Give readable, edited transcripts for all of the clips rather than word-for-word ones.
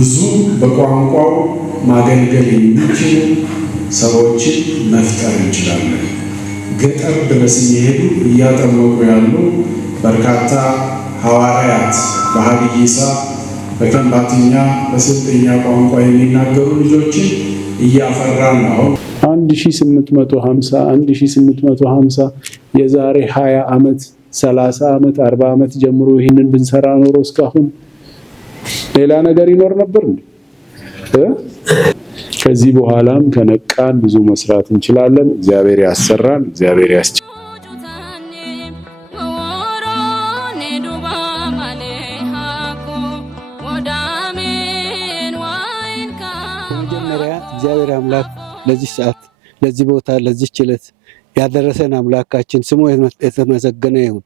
ብዙ በቋንቋው ማገልገል የሚችሉ ሰዎችን መፍጠር እንችላለን። ገጠር ድረስ እየሄዱ እያጠመቁ ያሉ በርካታ ሐዋርያት በሀዲይሳ በከምባትኛ በስልጠኛ ቋንቋ የሚናገሩ ልጆችን እያፈራን ነው። 1850 የዛሬ 20 ዓመት 30 ዓመት 40 ዓመት ጀምሮ ይህንን ብንሰራ ኖሮ እስካሁን ሌላ ነገር ይኖር ነበር እንዴ? ከዚህ በኋላም ከነቃን ብዙ መስራት እንችላለን። እግዚአብሔር ያሰራን፣ እግዚአብሔር ያስችላል። መጀመሪያ እግዚአብሔር አምላክ ለዚህ ሰዓት፣ ለዚህ ቦታ፣ ለዚህ ችለት ያደረሰን አምላካችን ስሙ የተመሰገነ ይሁን።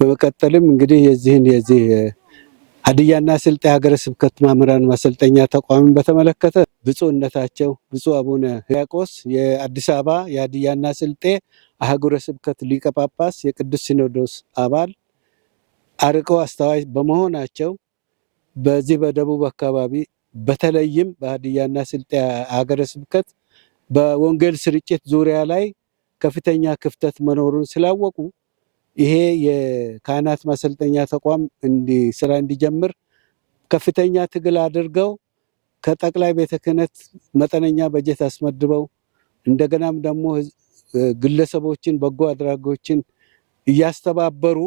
በመቀጠልም እንግዲህ የዚህ ሀዲያና ስልጤ ሀገረ ስብከት መምህራን ማሰልጠኛ ተቋምን በተመለከተ ብፁዕነታቸው ብፁዕ አቡነ ሕርያቆስ የአዲስ አበባ የሀዲያና ስልጤ ሀገረ ስብከት ሊቀ ጳጳስ የቅዱስ ሲኖዶስ አባል አርቀው አስተዋይ በመሆናቸው በዚህ በደቡብ አካባቢ በተለይም በሀዲያና ስልጤ ሀገረ ስብከት በወንጌል ስርጭት ዙሪያ ላይ ከፍተኛ ክፍተት መኖሩን ስላወቁ ይሄ የካህናት ማሰልጠኛ ተቋም ስራ እንዲጀምር ከፍተኛ ትግል አድርገው ከጠቅላይ ቤተ ክህነት መጠነኛ በጀት አስመድበው እንደገናም ደግሞ ግለሰቦችን በጎ አድራጎችን እያስተባበሩ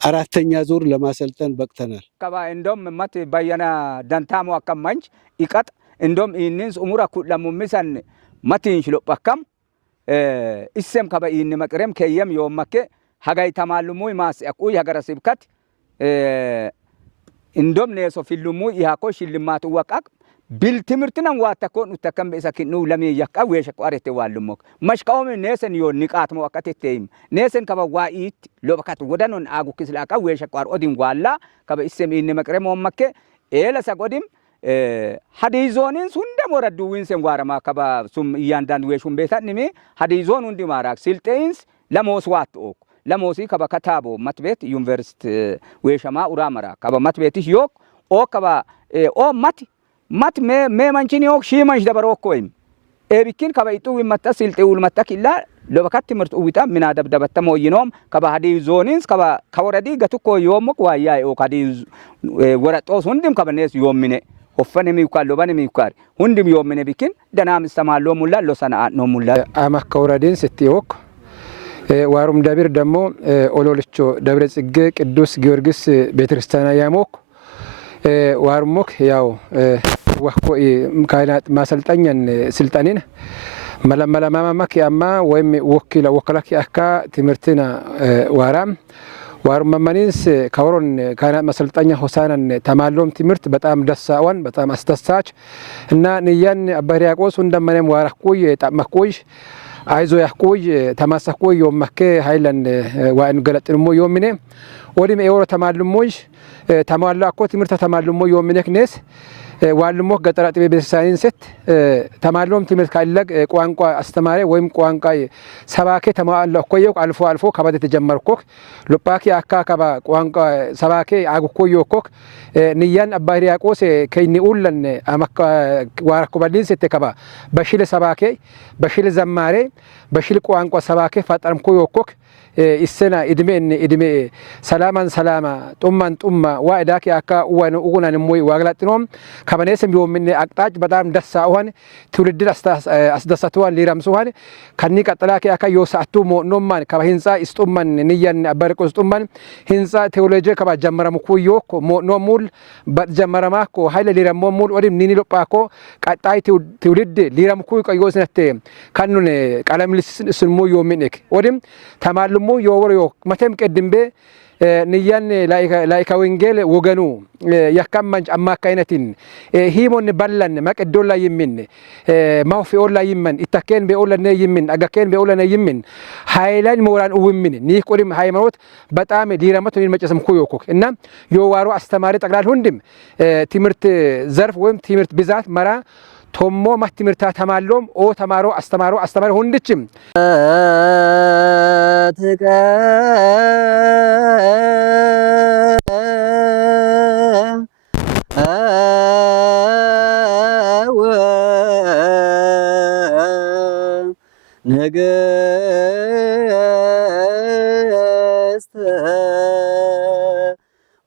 አራተኛ ዙር ለማሰልጠን በቅተናል። እንደም መት ባየና ዳንታሞ አከማንች ይቀጥ እንደም ኢንንስ ኡሙራ ኩላሙሚሳን ማቲን ሽሎጳካም ኢሰም ከበኢን መቅረም ከየም የወመከ ሀጋይ ተማልሙ ማስ ያቁይ ሀገረ ስብከት እንደም ነሶ ፊልሙ ይሃኮ ሽልማቱ ወቃቅ ቢል ትምርትናን ዋተኮን ተከም በሰኪኑ ለሚ ያቃ ወይሸ ቋረተ ዋልሞክ መሽካውም ነሰን ዮ ንቃት መወቀተተይም ነሰን ከበዋኢት ሎበካት ወደኖን አጉ ክስላቃ ወይሸ ቋር ኦዲን ዋላ ከበኢሰም ኢን መቅረም ወመከ ኤለሰ ቆዲም ሀዲዞንን ሱንደም ወረዱ ዊንሰን ዋረማ ከባ ሱም እያንዳንድ ወይሹም ቤታንሚ ሀዲዞን እንዲ ማራክ ስልጤንስ ለሞስዋት ኦክ ለሞሲ ከባ ከታቦ ማትቤት ዩኒቨርሲቲ ወይሸማ ኡራመራ ከባ ማትቤት ዮክ ኦ ከባ ኦ ማት ሜ ማንቺን ዮክ ሺማንሽ ደበሮክ ወይም ኤቢኪን ከባ ኢጡ ይመጣ ስልጤውል መጣኪላ ለበካት ትምርት ኡዊታ ምና ደብደበተ ሞይኖም ከባ ሀዲዞንስ ከባ ከወረዲ ገቱኮ ዮምክ ዋያ ኦ ሀዲዝ ወረጦስ ሁንድም ከበኔስ ዮምኔ ሆፈን የሚውካል ሎባን የሚውካል ሁንድም ዮምኔ ቢኪን ደናም ሰማሎ ሙላ ሎሰና ነው ሙላ አማካ ወረዲን ስትዮክ ዋሩም ደብር ደግሞ ኦሎልቾ ደብረ ጽጌ ቅዱስ ጊዮርጊስ ቤተክርስቲያን ያሞክ ዋሩሞክ ያው ወኮ ካይናት ማሰልጠኛን ስልጣኔን መለመለማማክ ያማ ወይም ወከላክ አካ ትምርትና ዋራም ዋሩመማኒንስ ካወሮን ካይናት ማሰልጠኛ ሆሳናን ተማሎም ትምርት በጣም ደሳዋን በጣም አስተሳች እና ንያን አባ ሕርያቆስ እንደማንም ዋራኩይ ጣመኩይ አይዞ ያኩይ ተማሰኩይ ዮመከ ሃይለን ዋን ገለጥንሞ ዮምኔ ወዲም ኤወሮ ተማልሞይ ተማላ አኮ ትምርት ተማልሞ ዮምኔክኔስ ዋልሞ ገጠራ ጥቤ ቤተሳይንስት ተማሎም ትምርት ካለግ ቋንቋ አስተማሪ ወይም ቋንቋ ሰባኬ ተማላ ኮየው አልፎ ከበደ ተጀመርኮክ ሉጳኪ አካካባ ቋንቋ ሰባኬ አጉኮዮኮክ ንያን አባ ሕርያቆስ ከይኒኡለን አመካ ዋራኮ ባሊንስት ከባ በሽል ሰባኬ በሽል ዘማሬ በሽል ቋንቋ ሰባኬ ፈጠርም ኮዮኮክ ኢሰና ኢድሜ ሰላማን ሰላማ ጡማን ጡማ ዋዳኪ አካ ወን ኡጉናን ሞይ ዋግላጥኖም ከበኔስም ቢወምን አቅጣጭ በጣም ደሳዋን ትውልድ አስደሰተዋን ሊራምሱዋን ከኒ ቀጥላኪ አካ ዮሳቱ ሞኖማን ከበሂንጻ ኢስጡማን ንያን አበርቆስ ጡማን ሂንጻ ቴዎሎጂ ከበጀመረም ኩዮኮ ሞኖሙል በጀመረማኮ ኃይለ ሊራሞሙል ወዲም ኒኒ ሎጳኮ ቀጣይ ትውልድ ሊራምኩ ቀዮስነቴ ካኑን ቀለምልስ ስንሞ ዮሚንክ ወዲም ተማልሞ የወሮ መተም ቀድምቤ ንያን ላይካ ወንጌል ወገኑ ያካማንጭ አማካይነትን ሂሞን ባላን መቀዶላ ይምን ማውፊኦላ ይምን ኢታከን በኦላነ ይምን አጋከን በኦላነ ይምን ሃይላን ሞራን ኡውምን ኒቆሪም ሃይማኖት በጣም ዲራመት ምን መጨሰም ኮዮኮክ እና የዋሩ አስተማሪ ጠቅላል ሁንድም ትምርት ዘርፍ ወይም ትምርት ብዛት መራ ቶሞ ማትምርታ ተማሎም ኦ ተማሮ አስተማሮ ሁንድችም ትቀ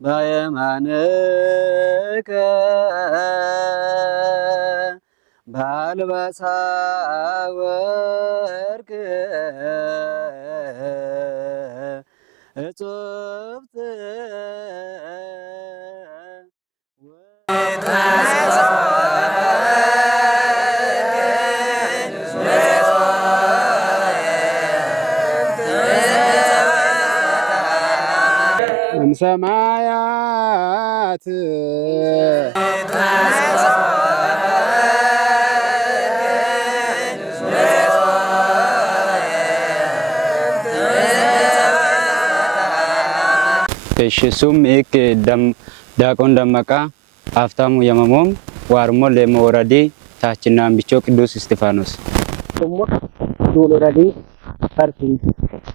በየማንከ ባልበሳ ወርቅ እጽብት ሰማያት Peshisum ik ዳቆን ደመቃ አፍታሙ የመሞም ዋርሞ ለመወረዲ ታችና ቢቾ ቅዱስ እስጢፋኖስ ዱሎራዲ ፓርቲ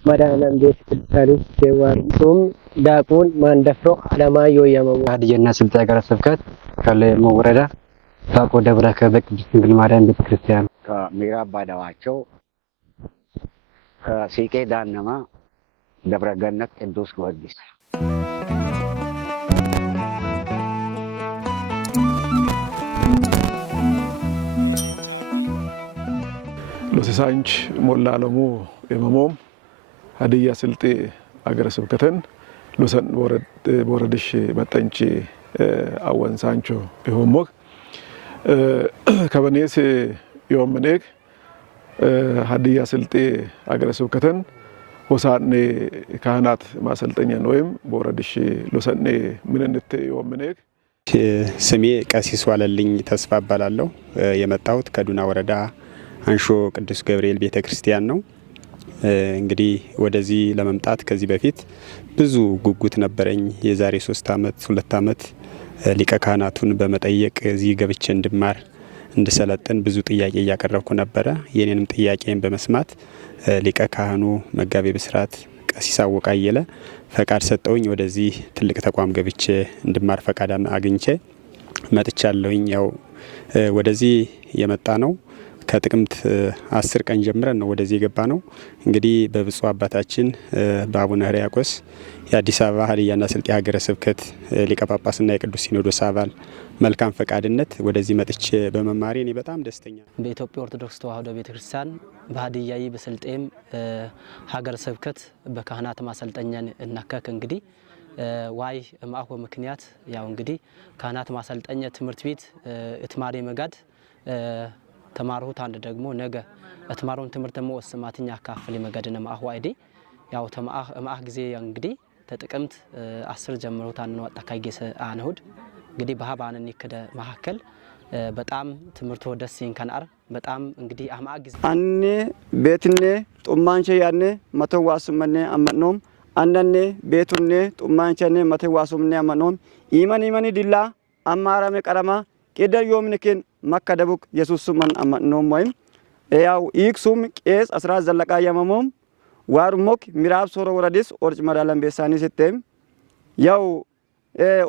መዳናም ቤት ቅዱሳን የዋርሱም ዳቆን ማንደፍሮ አለማየሁ የመሙ ሀዲያና ስልጤ ሀገረ ስብከት ከለሞ ወረዳ ዳቆ ደብረ ከበቅ ድንግል ማርያም ቤተክርስቲያን ከምዕራብ ባዳዋቸው ከሲቄ ዳነማ ደብረ ገነት ቅዱስ ጊዮርጊስ ሎሲሳንች ሞላ አለሙ የመሞም ሀዲያ ስልጤ ሀገረ ስብከትን ሎሰን ወረድሽ መጠንቺ አወንሳንቾ ይሆሞክ ከበኔስ የወምኔክ ሀዲያ ስልጤ ሀገረ ስብከትን ሆሳኔ ካህናት ማሰልጠኛን ወይም በወረድሽ ሎሰኔ ምንንት የወምኔክ ስሜ ቀሲስ ዋለልኝ ተስፋ እባላለሁ። የመጣሁት ከዱና ወረዳ አንሾ ቅዱስ ገብርኤል ቤተክርስቲያን ነው። እንግዲህ ወደዚህ ለመምጣት ከዚህ በፊት ብዙ ጉጉት ነበረኝ። የዛሬ 3 አመት 2 አመት ሊቀ ካህናቱን በመጠየቅ እዚህ ገብቼ እንድማር እንድሰለጥን ብዙ ጥያቄ እያቀረብኩ ነበረ። የኔንም ጥያቄን በመስማት ሊቀ ካህኑ መጋቤ ብስራት ቀሲስ አወቀ አየለ ፈቃድ ሰጠውኝ። ወደዚህ ትልቅ ተቋም ገብቼ እንድማር ፈቃድ አግኝቼ መጥቻለሁኝ። ያው ወደዚህ የመጣ ነው ከጥቅምት 10 ቀን ጀምረን ነው ወደዚህ የገባ ነው። እንግዲህ በብፁዕ አባታችን በአቡነ ሕርያቆስ የአዲስ አበባ ሀዲያና ስልጤ ሀገረ ስብከት ሊቀ ጳጳስና የቅዱስ ሲኖዶስ አባል መልካም ፈቃድነት ወደዚህ መጥቼ በመማሬ እኔ በጣም ደስተኛ ነኝ። በኢትዮጵያ ኦርቶዶክስ ተዋሕዶ ቤተክርስቲያን በሀዲያይ በስልጤም ሀገረ ስብከት በካህናት ማሰልጠኛን እናከክ እንግዲህ ዋይ ማአሁ ምክንያት ያው እንግዲህ ካህናት ማሰልጠኛ ትምህርት ቤት እትማሪ መጋድ ተማሩት አንድ ደግሞ ነገ እትማሩን ትምህርት ደግሞ ወስማትኛ አካፍል መጋድነ ማአሁ አይዲ ያው ተማአህ ጊዜ እንግዲህ ተጥቅምት 10 ጀምሮት አንነ ወጣ ካይገሰ አንሁድ እንግዲህ በሃባንን ይከደ መሐከል በጣም ትምህርቱ ደስ ይንከናር በጣም እንግዲህ አማአ ጊዜ አኔ ቤትኔ ጡማንቸ ያኔ መተዋስመኔ አመኖም አንደኔ ቤቱኔ ጡማንቸኔ መተዋስመኔ አመኖም ኢማኒ ዲላ አማራሜ ቀረማ ቄደር ዮምንከን መከደቡክ ኢየሱስ ሱመን አመኖም ወይም ያው ኢክሱም ቄስ 10 ዘለቃ ያመሞም ዋርሞክ ሚራብ ሶሮ ወረዲስ ኦርጭ መዳለም ቤሳኒ ሲተም ያው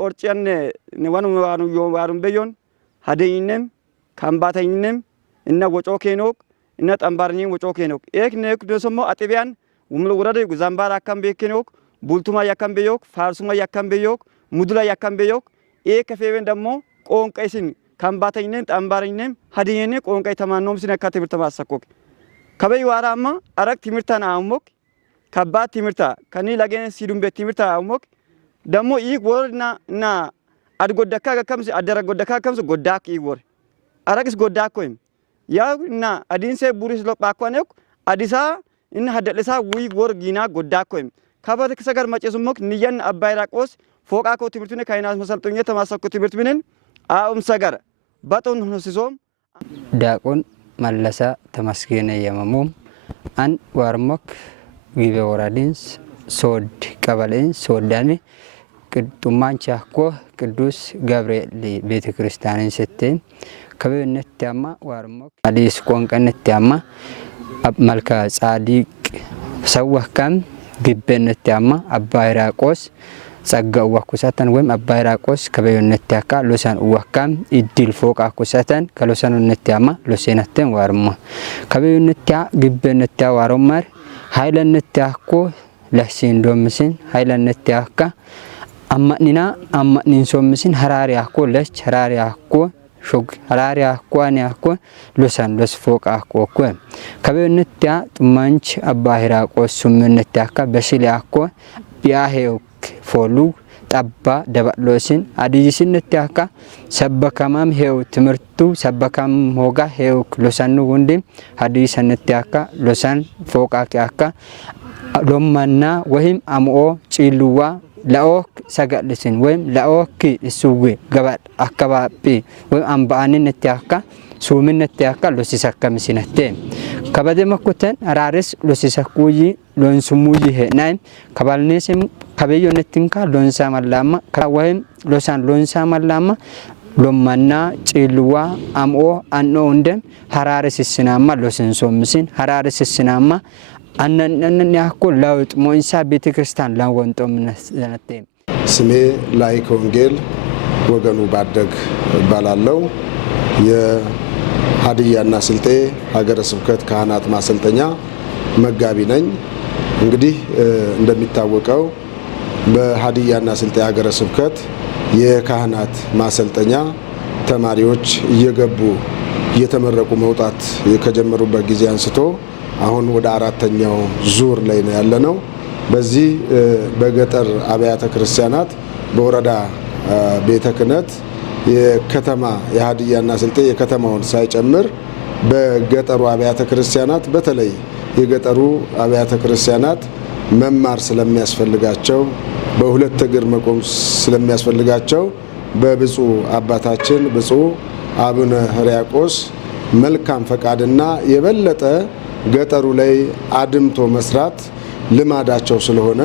ኦርጭን ንዋኑ ዋሩን በዮን ሀደይነም ካምባተኝነም እና ወጮ ኬኖክ እና ጠምባርኒ ወጮ ኬኖክ ኤክ ነክ ደሰሞ አጥቢያን ወምሎ ወረደ ዛምባር አካም ቤኬኖክ ቡልቱማ ያካም በዮክ ፋርሱማ ያካም በዮክ ሙዱላ ያካም በዮክ ኤክ ከፌበን ደሞ ቆንቀይስን ካምባተኝነም ጠምባርኝነም ሀደይነ ቆንቀይ ተማኖም ሲነካ ትምርት ማሰኮክ ከበይ ዋራማ አረክ ትምርታና አሞክ ከባድ ትምርታ ከኒ ለገነ ሲዱም ቤት ትምርታ አሞክ ደሞ ይህ ወርና እና አድጎደካ ከከምስ አደረጎደካ ከምስ ጎዳክ ይወር አረክስ ጎዳኮም ያው እና አዲንሴ ቡሪስ ለጳኳነክ አዲሳ እና ሀደለሳ ውይ ወር ጊና ጎዳኮም ከበት ከሰገር መጨሱሞክ ንየን አባይራቆስ ፎቃኮ ትምርቱነ ካይናስ መሰልጠኛ ተማሰኩ ትምርት ምንን አኡም ሰገር ባቶን ሆሲሶም ዳቆን መለሳ ተመስገነ የመሞም አን ዋርሞክ ጊቤ ወራዲንስ ሶድ ቀበሌን ሶዳኔ ቅዱማንቻኮ ቅዱስ ገብርኤል ቤተክርስቲያንን ስትይ ከበነት ያማ ዋርሞክ አዲስ ቆንቀነት ያማ መልካ ጻዲቅ ሰወከም ግበነት ያማ አባይራቆስ ጸጋው ወኩሰተን ወይም አባይራቆስ ከበነት ያካ ሎሳን ወከም ኢድል ፎቃ ኩሰተን ከሎሳንነት ያማ ሎሴነተን ዋርሞ ከበነት ያ ግበነት ያ ዋሮማር ኃይለነት ያኮ ለሲን ዶምስን ኃይለነት ያካ ammanin sommisin harari akko lech harari akko shog harari akko ani akko losan los foq akko ko kabennetya tumanch abahira qosumennetya ka bashili akko biaheuk folu tabba dabalosin adijisinetya ka sabbakamam heu timirtu sabbakam hoga heu losanu wundim hadisanetya ka losan foq akka lomana wahim amo ciluwa laok sagalisin wem laok isuwe gabat akabapi wem ambanin netaka sumin netaka losisakam sinate kabade makutan araris losisakuyi lonsumuyi henain kabalnesim kabeyo netinka lonsa malama kawem losan lonsa malama lomana ciluwa amo anno undem hararis sinama losin somsin hararis sinama አነን ያኮ ለውጥ ሞንሳ ቤተክርስቲያን ላወንጦ ምንሰነተ ስሜ ላይክ ወንጌል ወገኑ ባደግ ባላለው የሀዲያና ስልጤ ሀገረ ስብከት ካህናት ማሰልጠኛ መጋቢ ነኝ። እንግዲህ እንደሚታወቀው በሀዲያና ስልጤ ሀገረ ስብከት የካህናት ማሰልጠኛ ተማሪዎች እየገቡ እየተመረቁ መውጣት ከጀመሩበት ጊዜ አንስቶ አሁን ወደ አራተኛው ዙር ላይ ነው ያለነው። በዚህ በገጠር አብያተ ክርስቲያናት በወረዳ ቤተ ክህነት የከተማ የሀዲያና ስልጤ የከተማውን ሳይጨምር በገጠሩ አብያተ ክርስቲያናት በተለይ የገጠሩ አብያተ ክርስቲያናት መማር ስለሚያስፈልጋቸው በሁለት እግር መቆም ስለሚያስፈልጋቸው በብፁዕ አባታችን ብፁዕ አቡነ ሕርያቆስ መልካም ፈቃድና የበለጠ ገጠሩ ላይ አድምቶ መስራት ልማዳቸው ስለሆነ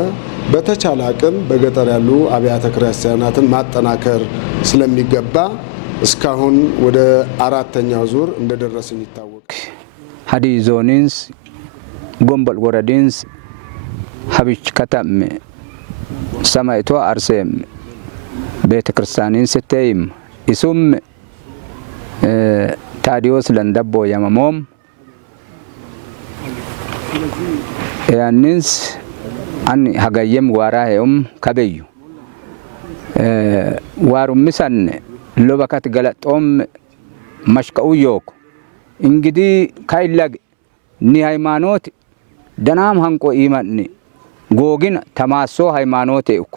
በተቻለ አቅም በገጠር ያሉ አብያተ ክርስቲያናትን ማጠናከር ስለሚገባ እስካሁን ወደ አራተኛው ዙር እንደደረስን ይታወቅ። ሀዲ ዞኒንስ ጎንበል ወረዲንስ ሀቢች ከተም ሰማይቶ አርሴም ቤተ ክርስቲያንን ስተይም ኢሱም ታዲዮስ ለንደቦ የመሞም ያንንስ አን ሀጋየም ዋራ ሄም ከበዩ ዋሩምሰን ሎበከት ገለጦም መሽቀው ዮክ እንግዲህ ካይላግ ኒ ሃይማኖት ደናም ሃንቆ ኢማን ጎግን ተማሶ ሃይማኖት እኩ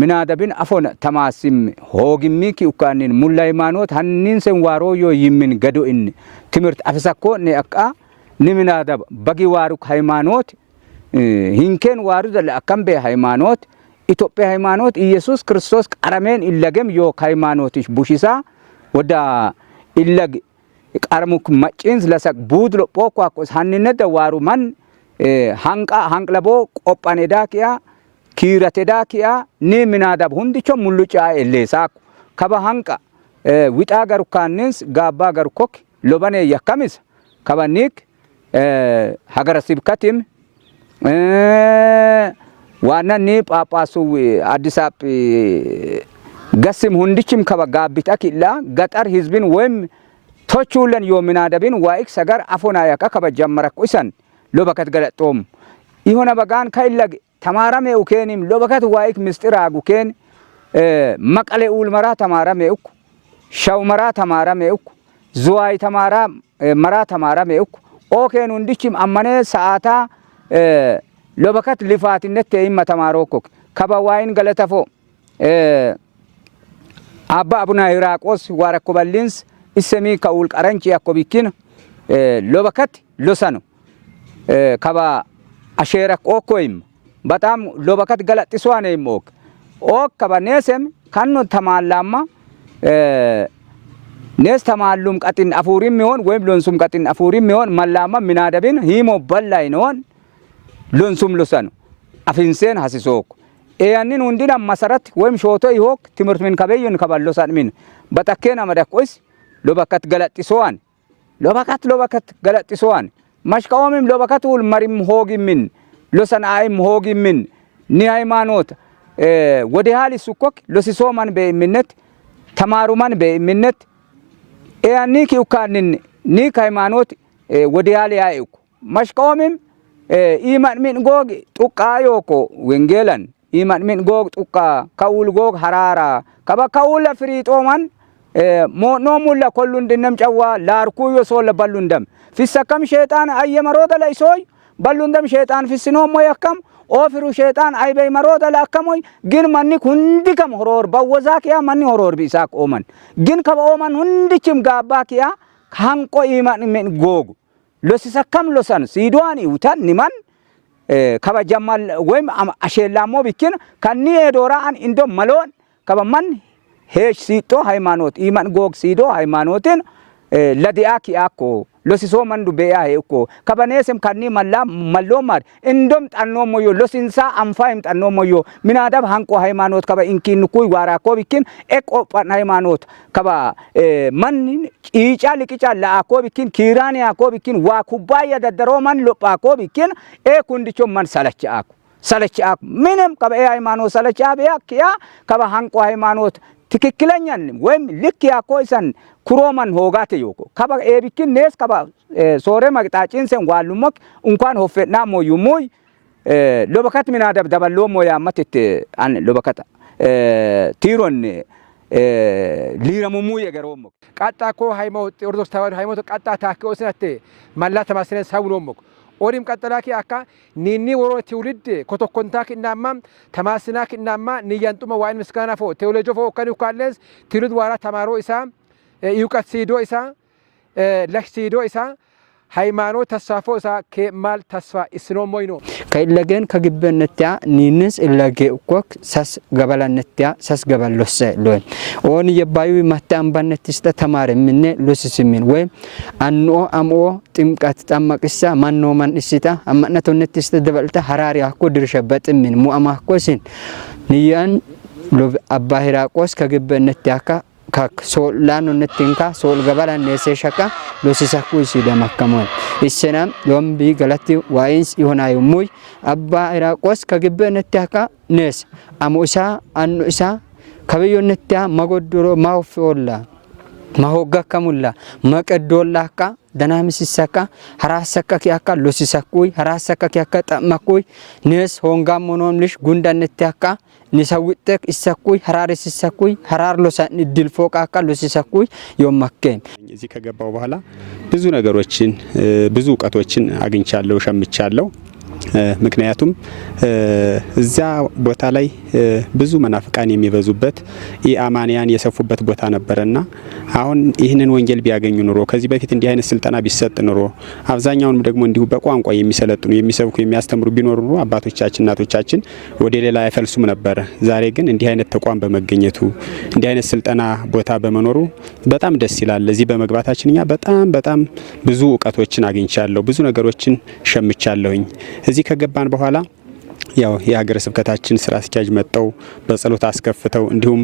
ምናደብን አፎን ተማሲም ሆግሚኪ ኡካኒን ሙላ ሃይማኖት ሀኒንሰን ዋሮዮ ይምን ገዶን ትምርት አፍሰኮ ነአቃ ንምናደብ በጊ ዋሩክ ሃይማኖት ሂንከን ዋሩ ዘለ አከምበ ሃይማኖት ኢትዮጵያ ሃይማኖት ኢየሱስ ክርስቶስ ቀረሜን ኢለገም ዮ ሃይማኖትሽ ቡሽሳ ወዳ ኢለግ ቀርሙክ ማጭንስ ለሰቅ ቡድሎ ፖኳኮስ ሀንነደ ዋሩ ማን ሃንቅለቦ ቆጳኔዳኪያ ኪረቴዳኪያ ንምናደብ ሁንዲቾ ሙሉጫ ኤሌሳኩ ከበ ሃንቃ ዊጣ ገሩካንስ ጋባ ገሩኮክ ሎበኔ ያከምስ ከበኒክ ሀገረ ስብከትም ዋናኒ ጳጳሱ አዲስ አበባ ገስም ሁንዲችም ከበጋቢታኪላ ገጠር ህዝብን ወይም ቶቹለን yominadabin waik sagar afona yaka kabajamara kuisan lobakat galatom ihona bagan kailag tamarame ukenim lobakat waik mistiragu ken maqale ulmara tamarame uk shawmara tamarame uk zuwai tamara mara tamarame uk oken undichim amane saata lobakat lifatinnet teimma tamarokok kabawain galatafo abba abuna iraqos warakoballins isemi kaul qaranchi yakobikin lobakat losano kaba ashera kokoim batam lobakat galatiswane mok ok kaba nesem kanno tamallama nes tamallum qatin afurim mion web lonsum qatin afurim mion mallama minadabin himo ballainon lonsum losano afinsen hasisok eyanin undina masarat wem shoto ihok timurt min kabeyon kaballosan min batakena madakos lobakat galatiswan lobakat galatiswan mashqawmim lobakat ul marim hogim min losan aim hogim min ni haymanot wode hali sukok losisoman be minnet tamaruman be minnet eyani ki ukanin ni haymanot wode hali ayuk mashqawmim iman min gogi tuqayoko wengelan iman min gog tukka kaul gog harara kaba kaul afritoman no mulla kollun dinam chawa larku yo sol ballundam fisakam shaytan ay maroda laysoy ballundam shaytan fisino moyakam ofiru shaytan ay bay maroda lakamoy gin manni kundi kam horor bawazak ya manni horor bisak oman gin kaba oman hundichim gabak ya hanko iman min gog losisakam losan sidwani utan niman kaba jamal wem ashellamo bikin kanni edora an indo malon kaba man hesh sito haymanot iman gog sido haymanotin ladiaki ako losiso mandu beya heko kabanesem kanni malla mallomar indom tanno moyo losinsa amfaim tanno moyo minadab hanko haymanot kaba inkin kuy wara ko bikin eko pan haymanot kaba man icha likicha la ko bikin kirani ako bikin wa kubaya dadaro man lopa ko bikin kundicho man salachi ako minem kaba haymanot salachi abeya kiya kaba hanko haymanot tikikkilanyan wem likya ko isan kuroman hogate yoko kaba ebikin nes kaba sore magtacin sen walumok unkan hofetna mo yumuy lobakat minadab daballo mo ya matete an lobakata tiron lira mumuye garomo ቃጣ ኮ ሃይማኖት ኦርቶዶክስ ተዋሕዶ ሃይማኖት ቃጣ ታከው ሰነተ ማላ ተማስነ ሳውሎሞክ ኦሪም ቀጠላኪ አካ ኒኒ ወሮ ትውልድ ኮቶኮንታክ እናማ ተማስናክ እናማ ንያንጡመ ዋይን ምስጋና ፎ ቴዎሎጂ ፎ ከኑ ካለስ ትውልድ ዋራ ተማሮ ኢሳ ይውቀት ሲዶ ኢሳ ለክ ሲዶ ኢሳ ሃይማኖት ተስፋፎ ኢሳ ከማል ተስፋ እስኖሞይኖ ከይለገን ከግበነትያ ኒንስ ኢለገ እኮክ ሳስ ገበላነትያ ሳስ ገበሎሰ ሎይ ኦን የባዩ ማታምባነትስተ ተማረ ምን ሎስስሚን ወይ አንኦ አምኦ ጥምቀት ጠመቅሳ ማኖ ማን እስታ አማነቶነትስተ ደበልታ ሐራሪ አኮ ድርሸበት ምን ሙአማኮሲን ንያን ሎብ አባሂራቆስ ከግበነትያ kak sol lanu netinka sol gabalan neseshaka losisaku sidamakamon isenam yombi galati wains ihonayo muy abba iraqos kagibenetaka nes amusa anu isa kabiyonetya magodoro mawfolla mahoga kamulla maqedollaka danamisisaka harasaka kiyaka losisaku harasaka kiyaka tamakuy nes hongam monomlish gundanetyaka ንሳውጥክ ኢሳኩይ ሐራርስ ኢሳኩይ ሐራር ሎሳን ድልፎቃ ካሎስ ኢሳኩይ yomakke እዚህ ከገባው በኋላ ብዙ ነገሮችን ብዙ ዕውቀቶችን አግኝቻለሁ ሸምቻለሁ ምክንያቱም እዛ ቦታ ላይ ብዙ መናፍቃን የሚበዙበት ኢአማንያን የሰፉበት ቦታ ነበርና አሁን ይህንን ወንጌል ቢያገኙ ኑሮ ከዚህ በፊት እንዲህ አይነት ስልጣና ቢሰጥ ኑሮ አብዛኛውን ደግሞ እንዲሁ በቋንቋ የሚሰለጥኑ የሚሰብኩ የሚያስተምሩ ቢኖር ኑሮ አባቶቻችን እናቶቻችን ወደ ሌላ አይፈልሱም ነበር ዛሬ ግን እንዲህ አይነት ተቋም በመገኘቱ እንዲህ አይነት ስልጣና ቦታ በመኖሩ በጣም ደስ ይላል ለዚህ በመግባታችንኛ በጣም ብዙ ዕውቀቶችን አግኝቻለሁ ብዙ ነገሮችን ሸምቻለሁኝ እዚህ ከገባን በኋላ ያው የሀገረ ስብከታችን ስራ አስኪያጅ መጣው በጸሎት አስከፍተው እንዲሁም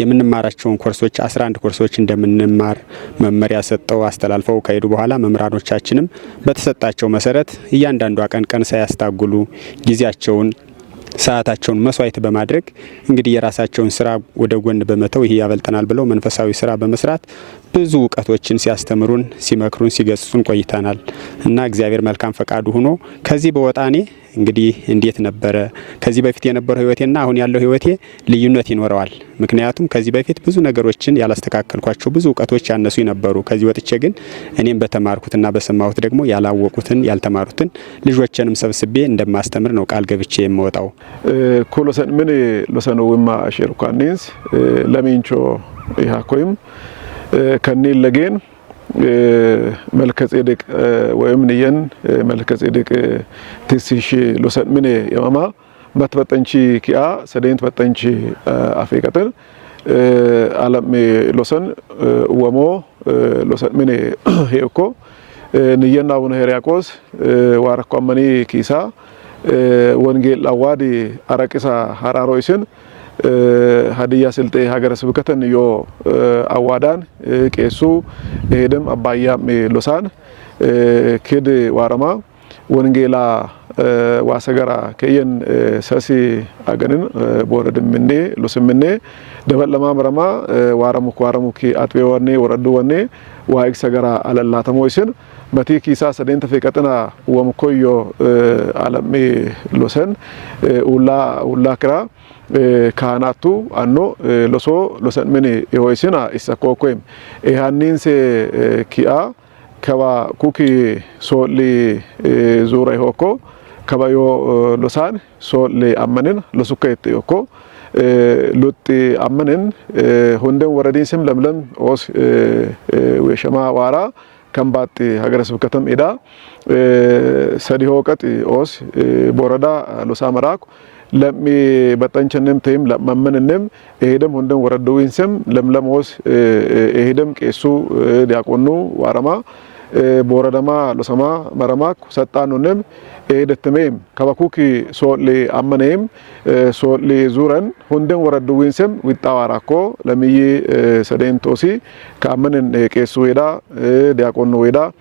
የምንማራቸውን ኮርሶች 11 ኮርሶች እንደምንማር መመሪያ ሰጠው አስተላልፈው ከሄዱ በኋላ መምራኖቻችንም በተሰጣቸው መሰረት እያንዳንዱ ቀን ሳያስታጉሉ ጊዜያቸውን ሰዓታቸውን መስዋዕት በማድረግ እንግዲህ የራሳቸውን ስራ ወደ ጎን በመተው ይሄ ያበልጠናል ብለው መንፈሳዊ ስራ በመስራት ብዙ ዕውቀቶችን ሲያስተምሩን ሲመክሩን ሲገጽጹን ቆይተናል እና እግዚአብሔር መልካም ፈቃዱ ሆኖ ከዚህ በወጣኔ እንግዲህ እንዴት ነበረ ከዚህ በፊት የነበረው ህይወቴና አሁን ያለው ህይወቴ ልዩነት ይኖረዋል ምክንያቱም ከዚህ በፊት ብዙ ነገሮችን ያላስተካከልኳቸው ብዙ ዕውቀቶች ያነሱ ነበሩ ከዚህ ወጥቼ ግን እኔም በተማርኩትና በሰማሁት ደግሞ ያላወቁትን ያልተማሩትን ልጆችንም ሰብስቤ እንደማስተምር ነው ቃል ገብቼ የምወጣው ኮሎሰን ምን ሎሰኖ ወማ አሸርኳኒስ ለሚንቾ ያኮይም ከኒል ለጌን መልከጼዴቅ ወይም ንየን መልከጼዴቅ ትሲሽ ሎሰን ምን የማማ በተበጠንቺ ኪያ ሰደንት በጠንቺ አፈቀተን አለም ሎሰን ወሞ ሎሰን ምን ሄኮ ንየና አቡነ ሄሪያቆስ ዋረኳመኒ ኪሳ ወንጌል አዋዲ አረቅሳ ሐራሮይስን ሀዲያ ስልጤ ሀገረ ስብከተን ዮ አዋዳን ቄሱ ሄደም አባያ ሎሳን ከደ ዋራማ ወንጌላ ዋሰገራ ከየን ሰሲ አገንን ቦረድም እንዴ ሎስምኔ ደበለማ መረማ ዋራሙክ አጥቤ ወኔ ወረዱ ወኔ ዋይክ ሰገራ አለላተሞይስን batii kiisaa sadeenta feqaxina wamkoyyoo alamee losen ullaa kiraa kaanaattu anno losoo losan mini ehoysina isa kokoem ehanninse ki'a kaba kuki soolli zuura ehoko kaba yoo losaan soolli ammanin losukka itti yokko lutti ammanin hunden waradiinsem lamlam os weeshamaa waaraa kan baatti hagara sibkatam ida sadi hooqati os borada losaa maraaku lammi baxanchanem ta'im lammannem ehidam hunden waradowinsem lamlam os ehidam qeessu diaqonnu warama boradama losama maramak sattanunem ehidatamem kabakuki soolli ammanem soolli zuran hunden waradowinsem wixawarako lamiyyi sadentosi ka ammanen qeessu weda diaqonnu weda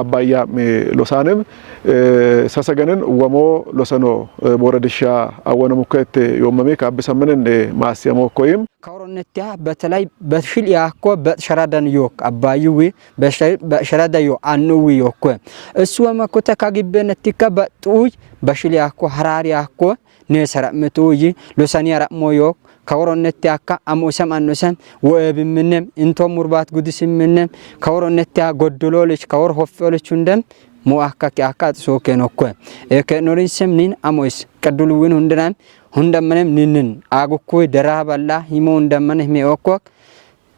abbayya losanem sasaganen wamo losano ቦረድሻ አወነ ሙከት yommame ካብሰመነን ማስያሞ ኮይም ካውሮነቲያ በተላይ በሽል ያኮ በሸራዳን ዮክ አባዩዊ በሸራዳ ዮ አንዊ ዮክ እሱ ወመኮተ ካግበነቲካ በጡይ በሽል ያኮ ሐራሪ ያኮ ነሰራምቱይ ሎሳኒ ያራሞ ዮክ ካውሮነቲያ ካ አሞሰም አንሰም ወብምንም እንቶ ሙርባት ጉዲስምንም ካውሮነቲያ ጎድሎልሽ ካውር ሆፈሎች እንደም ሙአካክ አካት ሶከኖኮ ኤከኖሪን ሰምኒን አሞይስ ቀዱሉውን ሁንደመንም ንንን አጉኩ ደራባላ ሂሞ እንደመነ ሄኦኮክ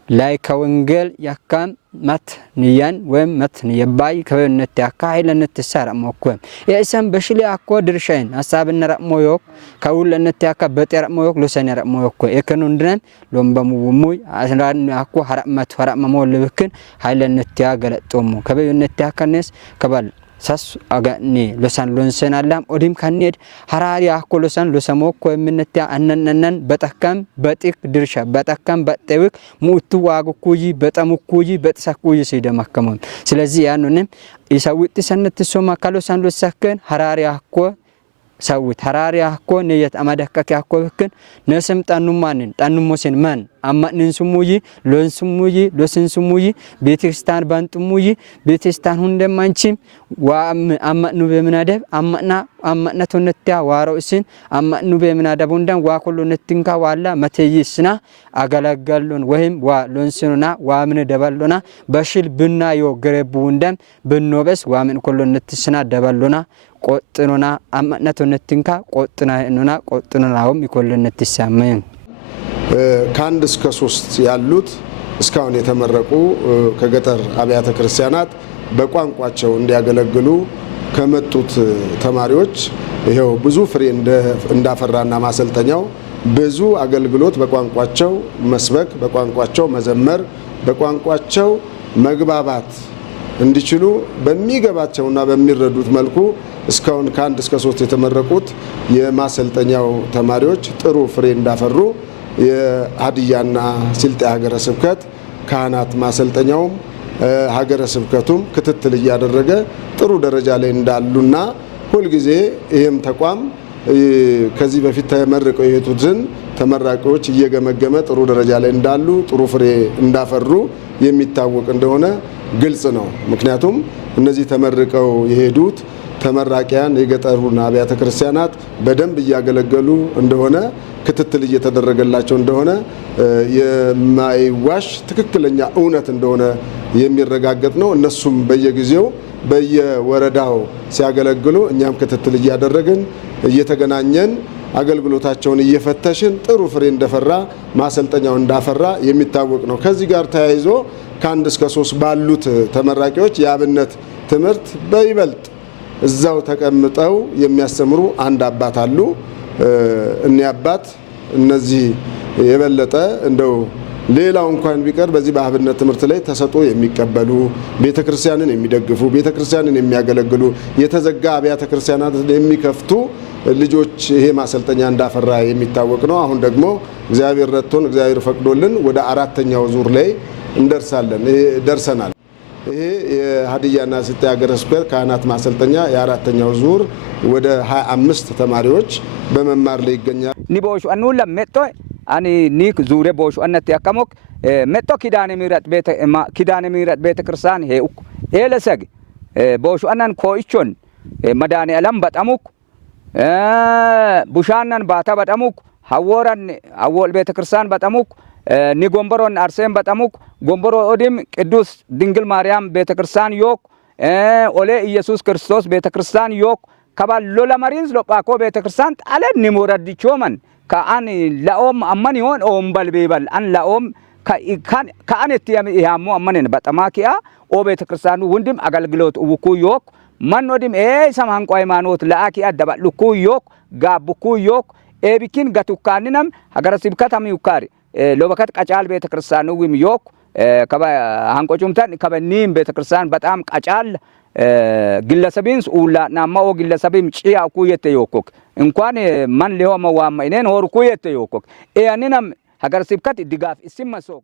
ላይ ከወንጌል ያካም ማት ንያን ወም ማት ንየባይ ከበነት ያካይለነት ተሰራሞኮ የእሰም በሽሊ አኮ ድርሻይን ሐሳብና ረሞዮክ ከውለነት ያካ በጠራ ሞዮክ ሎሰነ ረሞዮክ ኤከኑ እንደነን ሎምበሙሙይ አስራን አኮ ሐራመት ሐራመሞ ለብክን ኃይለነት ያገለጦሙ ከበነት ያካነስ ከባል ሳስ አጋኒ ሎሳን ሎንሰን አላም ኦዲም ካንሄድ ሐራሪ አኮ ሎሳን ሎሰሞኮ የምነት አነነነን በጠካም በጥቅ ድርሻ በጠካም በጠውክ ሙቱ ዋጉኩጂ በጠሙኩጂ በተሳኩጂ ሲደማከሙ ስለዚህ ያንንም ይሳውጥ ሰነት ሶማ ካሎሳን ሎሳከን ሐራሪ አኮ ሳውት ሐራሪ አኮ ነየት አማደከክ አኮ በከን ነሰም ጣኑማንን ጣኑሞሰን ማን አማንን ስሙጂ ሎን ስሙጂ ሎስን ስሙጂ ቤተክርስቲያን ባንጥሙጂ ቤተክርስቲያን ሁንደማንቺም ዋም አማኑ በመናደብ አማና ተነጥያ ዋሮስን አማኑ በመናደብ ሁንደን ዋኮሎነትንካ ዋላ መተይስና አጋላጋሎን ወይም ዋ ሎንስኑና ዋምን ደባሎና በሽል ብና ይወገረቡ ሁንደም ብኖበስ ዋምን ኮሎነትስና ደባሎና ቆጥኖና አማና ተነጥንካ ቆጥናኑና ቆጥናውም ይኮሎነት ይሳመን ከአንድ እስከ 3 ያሉት እስካሁን የተመረቁ ከገጠር አብያተ ክርስቲያናት በቋንቋቸው እንዲያገለግሉ ከመጡት ተማሪዎች ይሄው ብዙ ፍሬ እንዳፈራና ማሰልጠኛው ብዙ አገልግሎት በቋንቋቸው መስበክ በቋንቋቸው መዘመር በቋንቋቸው መግባባት እንዲችሉ በሚገባቸውና በሚረዱት መልኩ እስካሁን ከአንድ እስከ 3 የተመረቁት የማሰልጠኛው ተማሪዎች ጥሩ ፍሬ እንዳፈሩ የሀዲያና ስልጤ ሀገረ ስብከት ካህናት ማሰልጠኛውም ሀገረ ስብከቱም ክትትል እያደረገ ጥሩ ደረጃ ላይ እንዳሉና ሁሉ ጊዜ ይሄም ተቋም ከዚህ በፊት ተመርቀው የሄዱትን ተመራቂዎች እየገመገመ ጥሩ ደረጃ ላይ እንዳሉ ጥሩ ፍሬ እንዳፈሩ የሚታወቅ እንደሆነ ግልጽ ነው። ምክንያቱም እነዚህ ተመርቀው የሄዱት ተመራቂያን የገጠሩን አብያተ ክርስቲያናት በደንብ እያገለገሉ እንደሆነ ክትትል እየተደረገላቸው እንደሆነ የማይዋሽ ትክክለኛ እውነት እንደሆነ የሚረጋገጥ ነው። እነሱም በየጊዜው በየወረዳው ሲያገለግሉ እኛም ክትትል እያደረግን እየተገናኘን አገልግሎታቸውን እየፈተሽን ጥሩ ፍሬ እንደፈራ ማሰልጠኛው እንዳፈራ የሚታወቅ ነው። ከዚህ ጋር ተያይዞ ከአንድ እስከ 3 ባሉት ተመራቂዎች የአብነት ትምህርት በይበልጥ እዛው ተቀምጠው የሚያስተምሩ አንድ አባት አሉ። እኔ አባት እነዚህ የበለጠ እንደው ሌላው እንኳን ቢቀር በዚህ በአብነት ትምህርት ላይ ተሰጦ የሚቀበሉ ቤተክርስቲያንን የሚደግፉ ቤተክርስቲያንን የሚያገለግሉ የተዘጋ አብያተ ክርስቲያናትን የሚከፍቱ ልጆች ይሄ ማሰልጠኛ እንዳፈራ የሚታወቅ ነው። አሁን ደግሞ እግዚአብሔር ረድቶን እግዚአብሔር ፈቅዶልን ወደ 4ኛው ዙር ላይ ደርሰናል። ይሄ የሀዲያና ስልጤ ሀገረ ስብከት ካህናት ማሰልጠኛ የ4ኛው ዙር ወደ 25 ተማሪዎች በመማር ላይ ይገኛል። ኒቦሹ አንውላ መጥቶ አኒ ኒክ ዙሬ ቦሹ አነት ያከሞክ መጥቶ ኪዳነ ምሕረት ቤተ ክርስቲያን ሄኡክ ኤለሰግ ቦሹ አናን ኮይቾን መዳኒ አለም በጣሙክ ቡሻናን ባታ በጣሙክ ሐወራን አወል ቤተክርስቲያን በጣሙክ ኒጎምበሮን አርሴን በጣሙክ ጎምበሮ ኦዲም ቅዱስ ድንግል ማርያም ቤተክርስቲያን ዮክ ኦሌ ኢየሱስ ክርስቶስ ቤተክርስቲያን ዮክ ከባሎ ለማሪንስ ሎጳኮ ቤተክርስቲያን ጣለ ኒሞራዲቾመን ከአን ላኦም አማን ይሆን ኦምበል ቤበል አን ላኦም ከአነት ያሙ አማንን በጣማኪያ ኦ ቤተክርስቲያኑ ወንድም አገልግሎት ውኩ ዮክ ማን ኦዲም ሰማን ሃይማኖት ለአኪያ ደባልኩ ዮክ ጋብኩ ዮክ ኤቢኪን ገቱካንንም ሀገረ ስብከታም ይካሪ ሎበከት ቀጫል ቤተክርስቲያኑ ወይም ዮክ ከባ አንቆቹምታን ከበኒም ቤተክርስቲያን በጣም ቀጫል ግለሰቢንስ ኡላ ናማው ግለሰቢም ጪያ ኩየተ ዮኮክ እንኳን ማን ሊሆ መዋማ እኔን ሆር ኩየተ ዮኮክ ያንንም ሀገረ ስብከት ድጋፍ እስመሶክ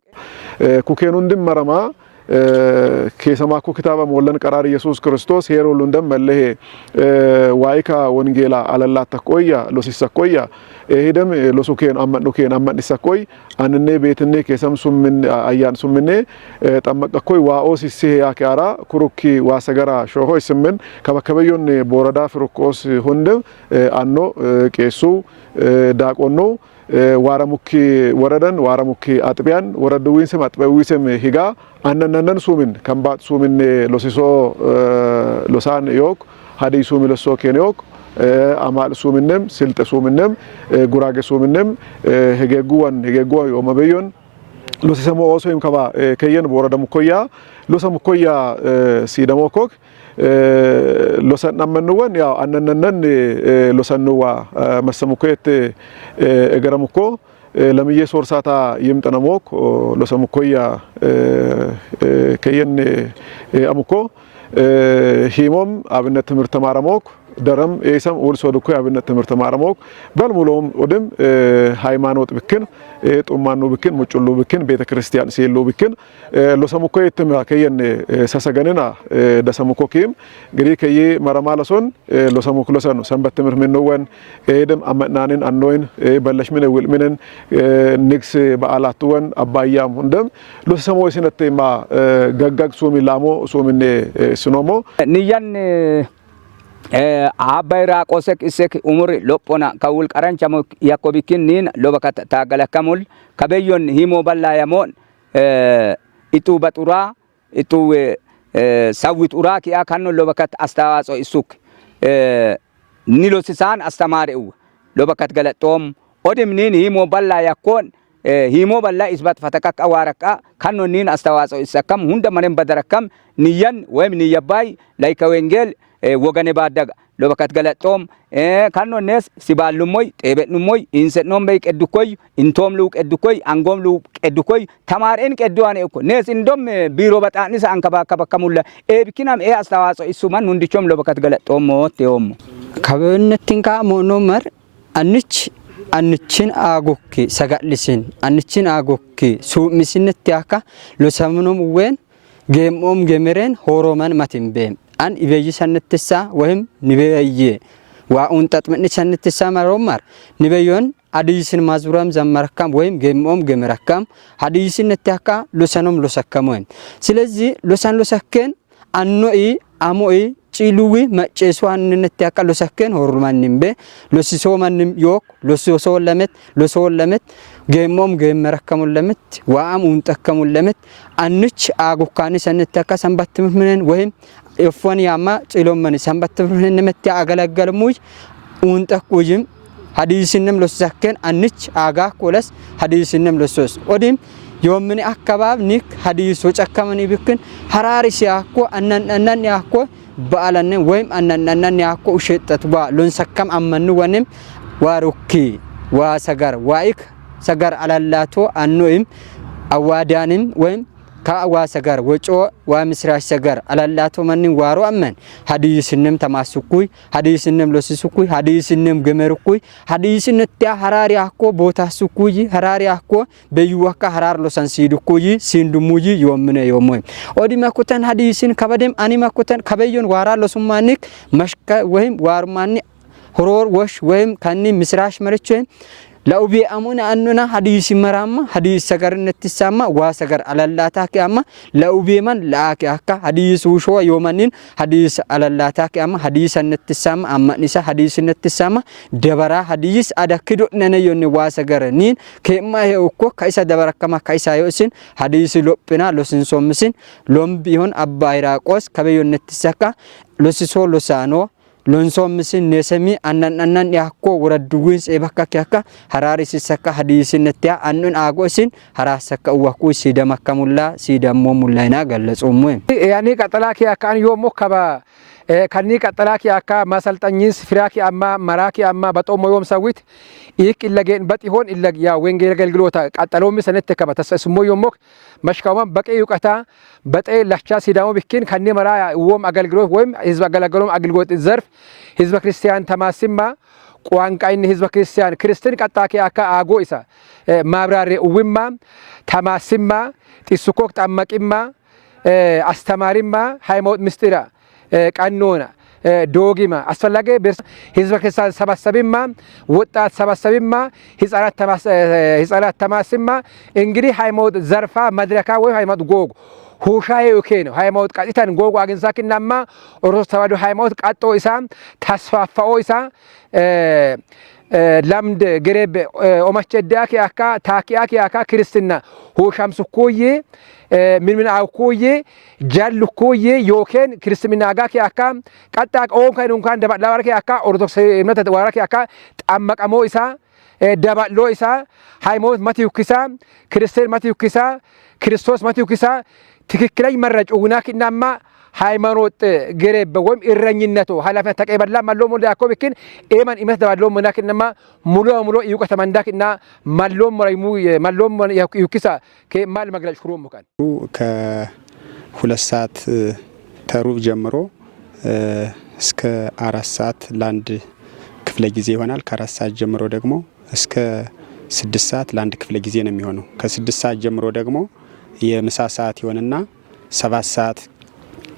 ኩኬኑንድም መረማ ከሰማኩ ክታባ ሞለን ቀራር ኢየሱስ ክርስቶስ ሄሮሉ እንደም መለሄ ዋይካ ወንጌላ አለላት ተቆያ ሎሲስ ተቆያ ኤሄደም ሎሱኬን አመን ይሰቆይ አንኔ ቤትኔ ከሰም ሱምን አያን ሱምኔ ጠመቀኮይ ዋኦስ ሲሄ ያካራ ኩሩኪ ዋሰገራ ሾሆ ስምን ከበከበዮን ቦረዳ ፍሩቆስ ሁንደ አኖ ቄሱ ዳቆኖ ዋራሙኪ ወረደን ዋራሙኪ አጥቢያን ወረዱዊን ስም አጥበዊስም ሂጋ አነነነን ሱምን ከምባት ሱምን ሎሲሶ ሎሳን ዮክ ሀዲ ሱሚ ሎሶ ኬንዮክ አማል ሱምንም ስልጥ ሱምንም ጉራጌ ሱምንም ሄጌጉዋን ኦመበዮን ሎሲሰሞ ኦሶይም ከባ ከየን ቦረደሙ ኮያ ሎሰሙ ኮያ ሲደሞኮክ ሎሰን አመንወን ያው አነነነን ሎሰንዋ መሰሙኮት እገረሙኮ ለምየ ሶርሳታ ይምጠነሞክ ሎሰሙኮያ ከየን አሙኮ ሂሞም አብነት ትምህርት ተማረሞክ ደረም ኤሰም ወልሶ ደኮ አብነት ትምህርት ተማረሞክ በልሙሎም ወደም ሃይማኖት ብክን ጡማኑ ብክን ሙጭሉ ብክን ቤተክርስቲያን ሲሉ ብክን ሎሰሙኮ የትም ከየን ሰሰገነና ደሰሙኮ ኪም እንግዲህ ከየ መረማለሶን ሎሰሙኮ ለሰኑ ሰንበት ትምህርት ምንወን ኤደም አመናንን አንዶይን በለሽ ምን ወልምንን ንግስ በዓላቱን አባያም እንደም ሎሰሙ ሲነተማ ገጋግ ሱሚ ላሞ ሱሚኔ ስኖሞ ንያን አባይራ ቆሰክ ኢሰክ ኡሙር ሎጶና ከውል ቀረንቻሞ ያኮቢኪን ኒን ሎበከት ታገለከሙል ከበዮን ሂሞ በላ ያሞን ኢቱ በጡራ ኢቱ ሳዊ ጡራ ኪያ ካኖ ሎበከት አስተዋጾ ኢሱክ ኒሎሲሳን አስተማሪው ሎበከት ገለጦም ኦዲም ኒን ሂሞ በላ ያኮን ሂሞ በላ ኢስባት ፈተካካ ዋረካ ካኖ ኒን አስተዋጾ ኢሰከም ሁንደ ማንም በደረከም ንያን ወይም ንየባይ ላይከ ወንጌል ወገኔ ባዳጋ ሎበከት ገለጦም ካኖ ነስ ሲባሉሞይ ጤበኑሞይ ኢንሰኖም በይ ቀዱኮይ ኢንቶም ሉ ቀዱኮይ አንጎም ሉ ቀዱኮይ ተማሪን ቀዱዋኔ እኮ ነስ እንደም ቢሮ በጣንስ አንከባከበከሙለ ኤብኪናም አስተዋጾ ኢሱማን ሁንዲቾም ሎበከት ገለጦም ሞቴዮም ከበነቲንካ ሞኖመር አንችን አጎኪ ሰጋልሲን አንችን አጎኪ ሱሚስነት ያካ ሎሰምኑም ወን ጌሞም ገመረን ሆሮማን ማቲምቤም አን ኢበይ ሰንትሳ ወይም ንበይ ዋኡን ተጥመን ሰንትሳ ማሮማር ንበዮን አዲስን ማዝሩራም ዘመረካም ወይም ገሞም ገመረካም ሀዲስን ነታካ ሎሰኖም ሎሰከሞን ስለዚህ ሎሰን ሎሰከን አኖኢ አሞኢ ጪሉዊ መጨሷን ነታካ ሎሰከን ሆሩማንምበ ሎሲሶ ማንም ዮክ ሎሲሶ ለመት ገሞም ገመረካም ለመት ዋአም ኡንተከሙ ለመት አንች አጉካኒ ሰንተካ ሰንበት ምንን ወይም እፎን ያማ ጭሎመን ሰንበት ምንን መት ያገለገልሙይ ኡንተኩጅም ሀዲስንም ሎሰከን አንች አጋ ኮለስ ሀዲስንም ሎሶስ ኦዲም የወምን አካባብ ኒክ ሀዲስ ወጨከመኒ ብክን ሐራሪ ሲያኮ አነነን ያኮ በአላነ ወይም አነነን ያኮ ኡሸጠት ባ ሎንሰከም አመኑ ወንም ዋሩኪ ዋሰጋር ዋይክ ሰጋር አላላቶ አኖይም አዋዳንም ወይም ከዋሰጋር ወጮ ዋምስራሽ ሰጋር አላላቶ ማንን ዋሮ አመን ሀዲስንም ተማስኩይ ሀዲስንም ለስስኩይ ሀዲስንም ገመርኩይ ሀዲስነት ሐራሪ አኮ ቦታስኩይ ሐራሪ አኮ በዩዋካ ሐራር ለሰንሲድኩይ ሲንዱሙይ ይወምነ ይወሞይ ኦዲማኩተን ሀዲስን ከበደም አኒማኩተን ከበዮን ዋራ ለሱማኒክ መሽከ ወይም ዋርማኒ ሆሮር ወሽ ወይም ካኒ ምስራሽ መርቸን لأوبي أمون أننا حديث مرامة حديث سكر نتسامة وسكر على الله تاكي أما لأوبي من لأكي أكا حديث وشوا يومنين حديث على الله تاكي أما حديث نتسامة أما نسا حديث نتسامة دبرا حديث ada kiduk nene yoni wasagara nin kema he ukko kaisa dabara kama kaisa yosin hadis lopina losin somsin lombihon abba iraqos kabe yonnetisaka losiso losano lonsomisin nesemi annan yakko wuraduwin sebaka kyaka harari sisaka hadisinetya annun agosin harasaka waku sidamakamulla sidammomullaina galletsomu yani qatalaki akan yomo kaba kanni qatalaki akka masaltanyis firaki amma maraki amma batomo yom sawit ik illageen batihon illag ya wengel galglota qatalomi sanette kaba tasasmo yomok mashkawan baqe yuqata baqe lacha sidamo bikin kanni mara wom agalግሎት ወይም ህዝብ አገለገሎም አገልግሎት ዘርፍ ህዝብ ክርስቲያን ተማስማ ቋንቋይን ህዝብ ክርስቲያን ቀጣቂ አካ አጎይሳ ማብራሪ ውማ ተማስማ ጥሱኮክ ጠመቂማ አስተማሪማ ሃይማኖት ምስጢራ ቀኖና ዶጊማ አስፈላጊ ህዝብ ክርስቲያን ሰባሰብማ ወጣት ሰባሰብማ ህፃናት ተማስማ እንግዲህ ሃይማኖት ዘርፋ መድረካ ወይ ሃይማኖት ጎግ ሁሻዬ ኦኬን ሃይማኖት ቃጢታን ጎግ አግንሳኪናማ ኦርቶዶክስ ተዋሕዶ ሃይማኖት ቃጦ ኢሳ ተስፋፋኦ ኢሳ lamd ግሬብ ኦማቸዳኪ አካ ታኪያኪ አካ ክርስትና ሁሻምስኮዬ ምን አውኮዬ ጃልኮዬ ዮኬን ክርስትና ጋኪ አካ ቀጣቅ ኦንካን እንኳን ደባላዋርኪ አካ ኦርቶዶክስ እምነት ተዋራኪ አካ ጣመቀሞ ኢሳ ደባሎ ኢሳ ሃይማኖት ማቲውኪሳ ክርስቲያን ማቲውኪሳ ክርስቶስ ማቲውኪሳ ትክክለኛ መረጭ ኡናኪናማ ሃይማኖት ግሬብ ወይም እረኝነቱ ኃላፊነት ተቀበላ ማሎም ወደ ያኮብኪን ኤማን ኢመት ደባሎ መናኪናማ ሙሉ ይውቀተ መንዳኪና ማሎም ይውኪሳ ከማል መግለጽ ፍሮም ሙካን ከ2 ሰዓት ተሩብ ጀምሮ እስከ 4 ሰዓት ለአንድ ክፍለ ጊዜ ይሆናል። ከ4 ሰዓት ጀምሮ ደግሞ እስከ 6 ሰዓት ለአንድ ክፍለ ጊዜ ነው የሚሆነው። ከ6 ሰዓት ጀምሮ ደግሞ የምሳ ሰዓት ይሆንና 7 ሰዓት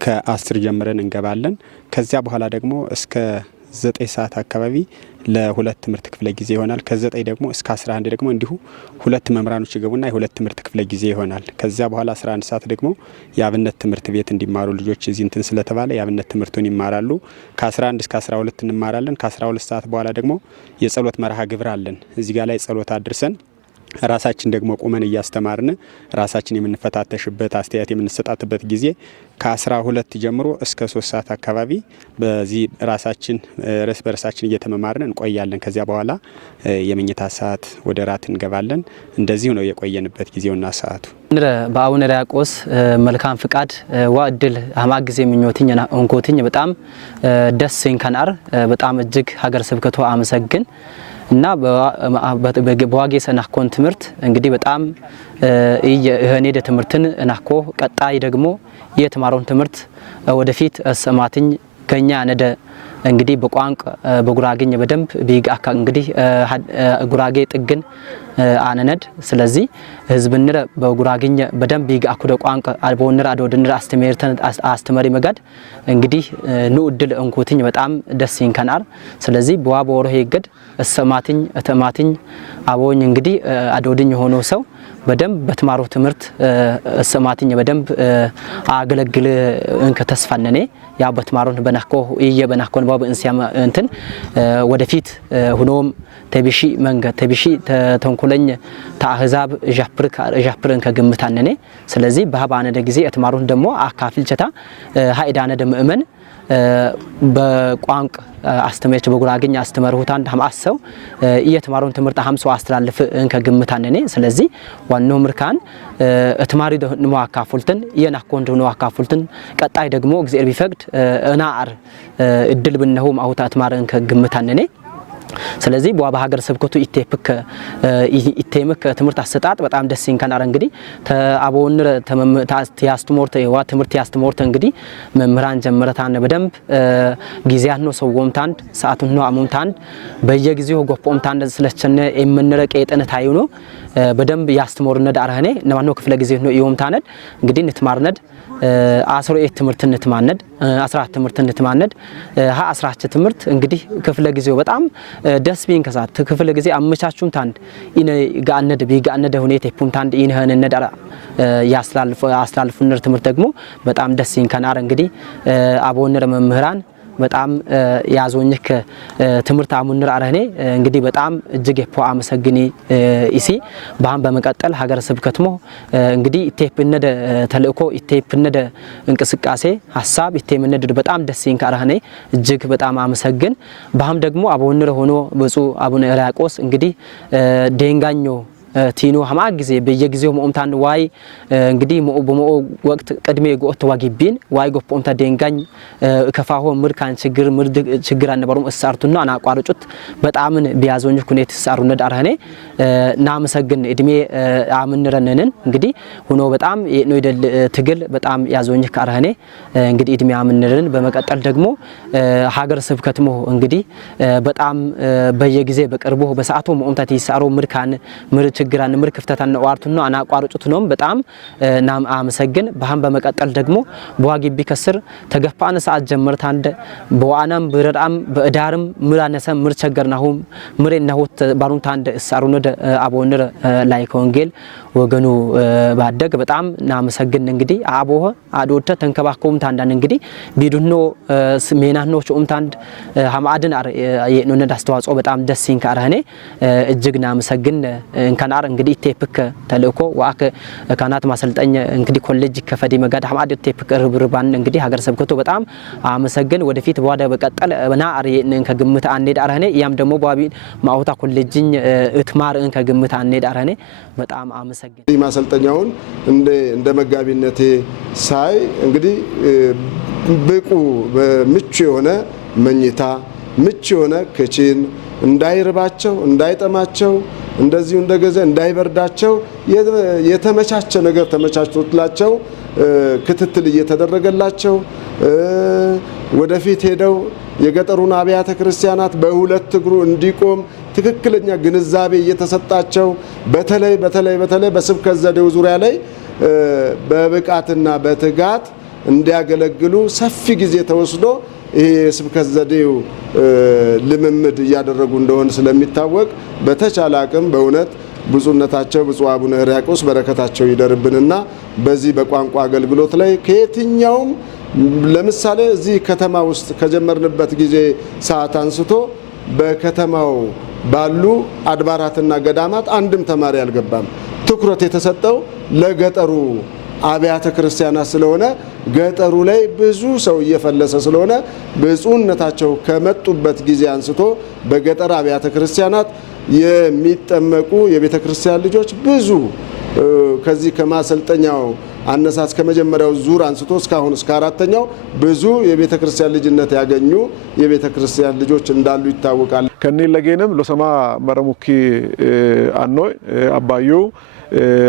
ከ10 ጀምረን እንገባለን። ከዚያ በኋላ ደግሞ እስከ 9 ሰዓት አካባቢ ለሁለት ትምህርት ክፍለ ጊዜ ይሆናል። ከ9 ደግሞ እስከ 11 ደግሞ እንዲሁ ሁለት መምህራኖች ይገቡና የሁለት ትምህርት ክፍለ ጊዜ ይሆናል። ከዚያ በኋላ 11 ሰዓት ደግሞ የአብነት ትምህርት ቤት እንዲማሩ ልጆች እዚህ እንትን ስለተባለ የአብነት ትምህርቱን ይማራሉ። ከ11 እስከ 12 እንማራለን። ከ12 ሰዓት በኋላ ደግሞ የጸሎት መርሃ ግብር አለን። እዚህ ጋር ላይ ጸሎት አድርሰን ራሳችን ደግሞ ቆመን እያስተማርን ራሳችን የምንፈታተሽበት አስተያየት የምንሰጣጥበት ጊዜ ከ12 ጀምሮ እስከ 3 ሰዓት አካባቢ በዚህ ራሳችን ርስ በርሳችን እየተመማርን እንቆያለን። ከዚያ በኋላ የመኝታ ሰዓት ወደ ራት እንገባለን። እንደዚህ ነው የቆየንበት ጊዜውና ሰዓቱ። በአቡነ ሕርያቆስ መልካም ፍቃድ ዋዕድል አማግ ጊዜ ምኞትኝና እንኮትኝ በጣም ደስ ይንከናር በጣም እጅግ ሀገር ስብከቱ አመሰግን እና በዋጌ ሰናኮን ትምህርት እንግዲህ በጣም የኔደ ትምህርትን እናኮ ቀጣይ ደግሞ የተማረውን ትምህርት ወደፊት ሰማትኝ ከኛ ነደ እንግዲህ በቋንቋ በጉራጌኝ በደንብ ቢጋካ እንግዲህ ጉራጌ ጥግን አነነድ ስለዚህ ህዝብንረ በጉራጌኝ በደንብ ቢጋኩ ቋንቋ አልቦንራ አዶድንራ አስተማሪ መጋድ እንግዲህ ንኡድል እንኩትኝ በጣም ደስ ይንከናል። ስለዚህ በዋቦሮ ሄገድ ሰማትኝ ተማትኝ አቦኝ እንግዲህ አዶድኝ ሆኖ ሰው በደንብ በተማሩ ትምህርት ሰማትኝ በደንብ አገለግል እንከ ተስፋነኔ ያ በተማሩን በናኮ በናኮን ባብ እንሲያም እንትን ወደፊት ሆኖም ተቢሺ መንገ ተቢሺ ተንኮለኝ ታህዛብ ጃፕርን ከግምታነኔ ስለዚህ በሃባነ ጊዜ የተማሩን ደግሞ አካፍልቸታ ሃይዳነ ደምእመን በቋንቋ አስተማሪዎች በጉራጌኛ አስተማሩት አንድ ሀማሰው እየተማሩን ትምህርት 50 አስተላልፍ ከግምታነኔ ስለዚህ ዋናው ምርካን ተማሪ ደህንሞ አካፍልተን የናኮን ደህንሞ አካፍልተን ቀጣይ ደግሞ እግዚአብሔር ቢፈቅድ እናአር እድል ብነውም አውታ ተማረን ከግምታነኔ ስለዚህ በዋ በሀገር ስብከቱ ኢቴምክ ትምህርት አሰጣጥ በጣም ደስ ይንከናር እንግዲህ ተአቦን ያስተምርተ የዋ ትምህርት ያስተምርተ እንግዲህ መምህራን ጀመረታን በደንብ ጊዜያት ነው ሰውምታን ሰዓቱን ነው አሙምታን በየጊዜው ጎፖምታን ስለቸነ የምንረቀ የጠነ ታዩ ነው በደንብ ያስተምሩነድ አርህኔ ነማኖ ክፍለ ጊዜ ነው ይወምታነድ እንግዲህ ንትማርነድ 18 ትምህርት ንትማነድ 14 ትምህርት ንትማነድ 14 ትምህርት እንግዲህ ክፍለ ጊዜው በጣም ደስ ቢን ከሳት ክፍለ ጊዜ አመቻቹም ታንድ ኢነ ጋነድ ቢጋነድ ሁኔታ ፑንታንድ ኢነህነድ ያስተላልፉነር ትምህርት ደግሞ በጣም ደስ ይንከናር እንግዲህ አቦነር መምህራን በጣም ያዞኝክ ትምህርት አሙንር አረኔ እንግዲህ በጣም እጅግ የፖ አመሰግኒ ኢሲ ባም በመቀጠል ሀገረ ስብከትሞ እንግዲህ ኢቴፕነደ ተልእኮ ኢቴፕነደ እንቅስቃሴ ሐሳብ ኢቴፕነደ በጣም ደስ ይንካራኔ እጅግ በጣም አመሰግን ባም ደግሞ አቦነር ሆኖ ብፁዕ አቡነ ሕርያቆስ እንግዲህ ደንጋኞ ቲኖ ሀማ ጊዜ በየጊዜው ሞምታን ዋይ እንግዲህ በሞ ወቅት ቀድሜ ጎት ዋጊቢን ዋይ ጎፖምታ ደንጋኝ ከፋሆ ምርካን ችግር አንበሩም እሳርቱና አናቋርጩት በጣምን ቢያዞኝ ኩኔት ሳሩነ ዳርሃኔ ናመሰግን እድሜ አምንረነንን እንግዲህ ሆኖ በጣም ነው ይደል ትግል በጣም ያዞኝ ካርሃኔ እንግዲህ እድሜ አምንረን በመቀጠል ደግሞ ሀገር ስብከትሞ እንግዲህ በጣም በየጊዜ በቅርቡ በሰዓቱ ሞምታ ይሳሩ ምርካን ችግራን ምር ክፍተታን ዋርቱና አናቋርጩት ነው በጣም ናም አመሰግን ባም በመቀጠል ደግሞ በዋጊቢ ከስር ተገፋነ ሰዓት ጀመርት አንደ በዋናም ብረዳም በእዳርም ምራነሰ ምር ቸገርናሁም ምሬናሁት ባሩንታ አንደ ሳሩነደ አቦነር ላይክ ወንጌል ወገኑ ባደግ በጣም ናመሰግን እንግዲህ አቦህ አዶተ ተንከባከውም ታንዳን እንግዲህ ቢዱኖ ሜናኖ ቾምታንድ ሐማድን የነነ አስተዋጽኦ በጣም ደስ ይንካራኔ እጅግ ናመሰግን እንከናር እንግዲህ ቴፕክ ተልእኮ ዋከ ካናት ማሰልጠኛ እንግዲህ ኮሌጅ ከፈዲ መጋድ ሐማድ ቴፕክ ርብርባን እንግዲህ ሀገር ሰብከቱ በጣም አመሰግን ወደፊት በዋደ በቀጠል በና አርየን ከግምት አንዴድ አራኔ ያም ደግሞ ባቢ ማውታ ኮሌጅኝ እትማርን ከግምት አንዴድ አራኔ በጣም አመሰግን ማሰልጠኛውን እንደ መጋቢነቴ ሳይ እንግዲህ ብቁ ምቹ የሆነ መኝታ ምቹ የሆነ ክችን እንዳይርባቸው እንዳይጠማቸው እንደዚሁ እንደገዘ እንዳይበርዳቸው የተመቻቸ ነገር ተመቻችቶላቸው ክትትል እየተደረገላቸው ወደፊት ሄደው የገጠሩን አብያተ ክርስቲያናት በሁለት እግሩ እንዲቆም ትክክለኛ ግንዛቤ እየተሰጣቸው በተለይ በስብከት ዘዴው ዙሪያ ላይ በብቃትና በትጋት እንዲያገለግሉ ሰፊ ጊዜ ተወስዶ ይሄ ስብከት ዘዴው ልምምድ እያደረጉ እንደሆነ ስለሚታወቅ በተቻለ አቅም በእውነት ብፁዕነታቸው ብፁዕ አቡነ ሕርያቆስ በረከታቸው ይደርብንና በዚህ በቋንቋ አገልግሎት ላይ ከየትኛውም ለምሳሌ እዚህ ከተማ ውስጥ ከጀመርንበት ጊዜ ሰዓት አንስቶ በከተማው ባሉ አድባራትና ገዳማት አንድም ተማሪ አልገባም። ትኩረት የተሰጠው ለገጠሩ አብያተ ክርስቲያናት ስለሆነ ገጠሩ ላይ ብዙ ሰው እየፈለሰ ስለሆነ ብፁዕነታቸው ከመጡበት ጊዜ አንስቶ በገጠር አብያተ ክርስቲያናት የሚጠመቁ የቤተ ክርስቲያን ልጆች ብዙ ከዚህ ከማሰልጠኛው አነሳስ ከመጀመሪያው ዙር አንስቶ እስካሁን እስከ አራተኛው ብዙ የቤተ ክርስቲያን ልጅነት ያገኙ የቤተ ክርስቲያን ልጆች እንዳሉ ይታወቃል። ከኒ ለጌንም ሎሰማ መረሙኪ አኖ አባዩ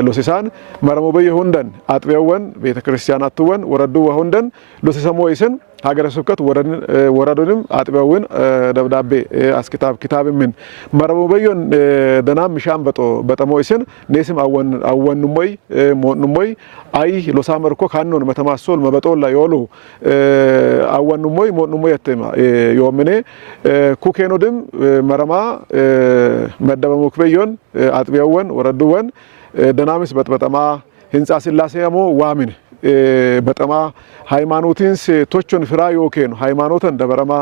ሎሲሳን መረሙ በየሁንደን አጥቢያወን ቤተ ክርስቲያናቱወን ወረዱ ወሁንደን ሎሲሰሞ ይስን ሀገረ ስብከት ወረዱንም አጥቢያውን ደብዳቤ አስኪታብ ኪታብምን መረሙ በየን ደናም ምሻን በጠሞ ይስን ኔስም አወንሞይ ሞንሞይ አይ ሎሳመርኮ ካኖን መተማሶል መበጦላ ይወሉ አወንሞይ ሞንሞይ ያተማ yoomine kukeenodim marama መደበሙክ በየን አጥቢያውን ወረዱወን ደናምስ በጥበጣማ ህንጻ ስላሴ ያሞ ዋሚን በጣማ ሃይማኖቲንስ ቶቾን ፍራ ዮኬን ሃይማኖተን ደበረማ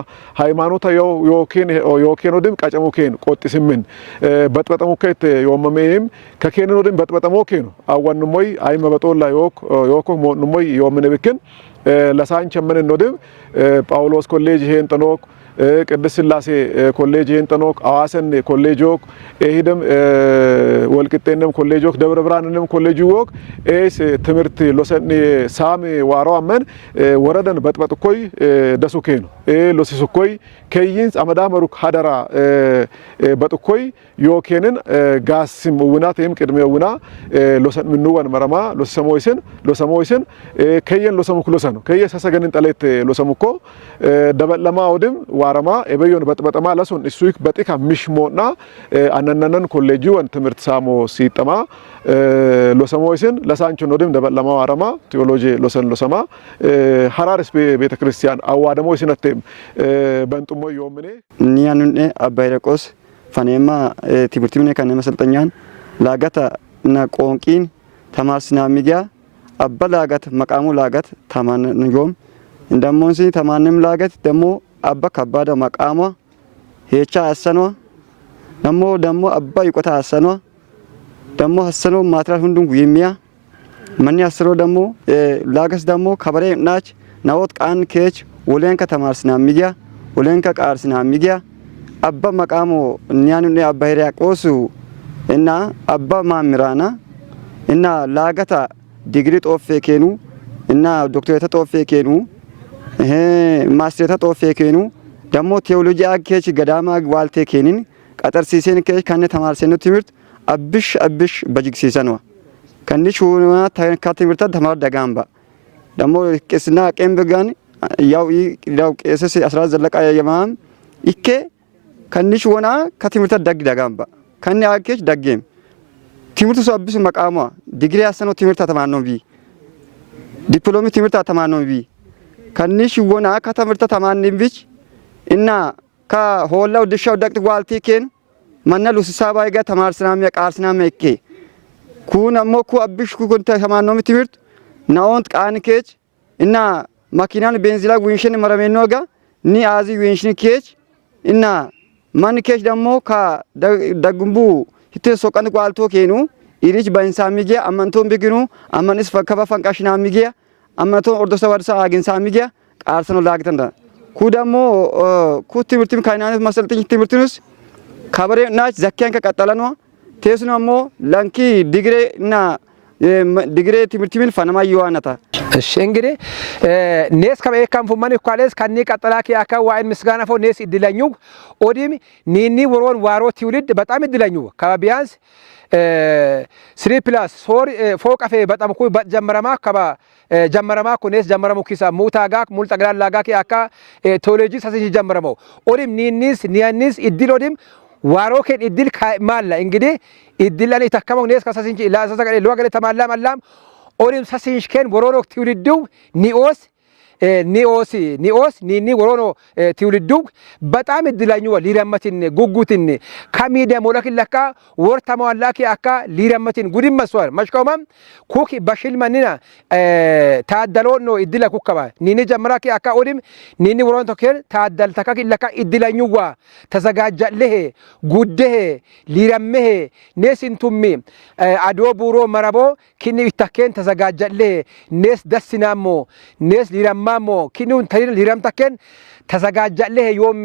ሃይማኖታ ዮኬኖድም ቀጨሙኬን ቆጥስምን በጥበጣሙከት ዮመሜም ከኬኖድም በጥበጣሙኬን አወንሞይ አይመበጦላ ዮኮ ሞንሞይ ዮምነብክን ለሳንቸ ምን ኖድም ጳውሎስ ኮሌጅ ሄን ጠኖክ ቅድስት ስላሴ ኮሌጅ እንጠኖክ አዋሰን ኮሌጆክ እሂደም ወልቅጤንም ኮሌጆክ ደብረ ብርሃንንም ኮሌጅ ኤስ ትምርት ሎሰን ሳም ዋሮ አመን ወረደን በጥበጥኮይ ደሱኬን ሎሲሱኮይ ከይንስ አመዳመሩክ ሀደራ በጥኮይ ዮኬንን ጋስም ውናተም ቅድሜውና ሎሰን ምንወን መረማ ሎሰሞይስን ከየን ሎሰሙክ ሎሰን ከየሰሰገንን ጠለት ሎሰሙኮ ደበለማ ወድም ዋረማ ኤበዮን በጥበጠማ ለሱን እሱክ በጥካ ምሽሞና አነነነን ኮሌጂውን ትምህርት ሳሞ ሲጠማ ሎሰሞይስን ለሳንቾ ኖድም ደበለማ ዋረማ ቴዎሎጂ ሎሰማ ሐራርስ ቤተክርስቲያን አዋደሞ ሲነተም በንጡሞ yoomne niyanune abayreqos fanema timirtimne kan masaltanyan lagata na qonqin tamarsina migia abba lagat maqamu lagat taman yom indamonsi tamanim lagat demo abba kabada maqama hecha asano demo abba yqota asano demo hasano matral hundum yemiya mani asro demo lagas demo khabare nach nawot qan kech wolenka tamarsina migia wolenka qarsina migia abba maqamu nyanune abba hiriaqosu inna abba mamirana inna lagata digri tofe kenu inna doctorate tofe kenu masterate tofe kenu demo theology agkech gadama walte kenin qatarsiisen kech kan tamarsenu timirt abish bajigsisano kanni shuna ka timirta tamar dagamba demo kesna qembegan yaw qeses 10 zalqa yamam ikke kanni shuna ka timirta dagamba kanni agkech daggem timirtu so abisu maqama digri asano timirta tamano bi diplomi timirta tamano bi kanni shuna ka timirta tamanin bich inna ka hollaw dishaw daqt walti ken manna lusabay ga tamarsina me qarsina me ikke kun ammo ku abish ku kunta tamano timirt naont qan kech inna makinan benzila winshin marameno ga ni azi winshin kech inna man kech damo ka dagumbu hitte soqan qalto kenu irich bainsa migia amanton biginu amanis fakaba fankashina migia amaton ordosa warsa aginsa migia qarsano lagtanda ku damo ku timirtim kainanet masaltin timirtinus khabare nach zakyan ka qatalano tesno ammo lanki digre na digre timirtimin fanama yuanata እሺ እንግዲህ ኔስ ከበየካም ፉማን ኳሌስ ካኒ ቀጠላኪ አካ ዋይን ምስጋና ፎ ኔስ ይድለኙ ኦዲም ኒኒ ወሮን ዋሮ ትውልድ በጣም ይድለኙ ከቢያንስ 3+4 ፎቀፌ በጣም ኩ ጀመረማ ከባ ጀመረማ ኩኔስ ጀመረሙ ኪሳ ሙታጋ ሙልጠግላላጋ ኪ አካ ቴዎሎጂ ሰሲጅ ጀመረመው ኦዲም ኒያኒስ ይድል ኦዲም ዋሮኬን ይድል ማላ እንግዲህ ይድላን ይተከመው ኔስ ከሰሲንጂ ላሰሰ ገለ ለወገለ ተማላም አላም ኦሪም ሰሲንሽከን ወሮኖክ ትውልዱ ኒኦስ ኒኒ ወሮኖ ትውልዱ በጣም እድላኙ ሊረመትን ጉጉትን ከሚዲያ ሞለክ ለካ ወርተማው ላኪ አካ ሊረመትን ጉድም መስዋር መሽከውማም ኩክ በሽልማንና ታደሎ ነው እድላ ኩከባ ኒኒ ጀመራኪ አካ ኦዲም ኒኒ ወሮን ተከል ታደል ተካኪ ለካ እድላኙዋ ተዘጋጃለህ ጉደህ ሊረመህ ኔስንቱሚ አዶ ቡሮ መረቦ ኪኒ ይተከን ተዘጋጃለህ ኔስ ደስናሞ ኔስ ሊረማ ማሞ ኪኑን ተይን ሊረምታከን ተዘጋጃለህ ዮም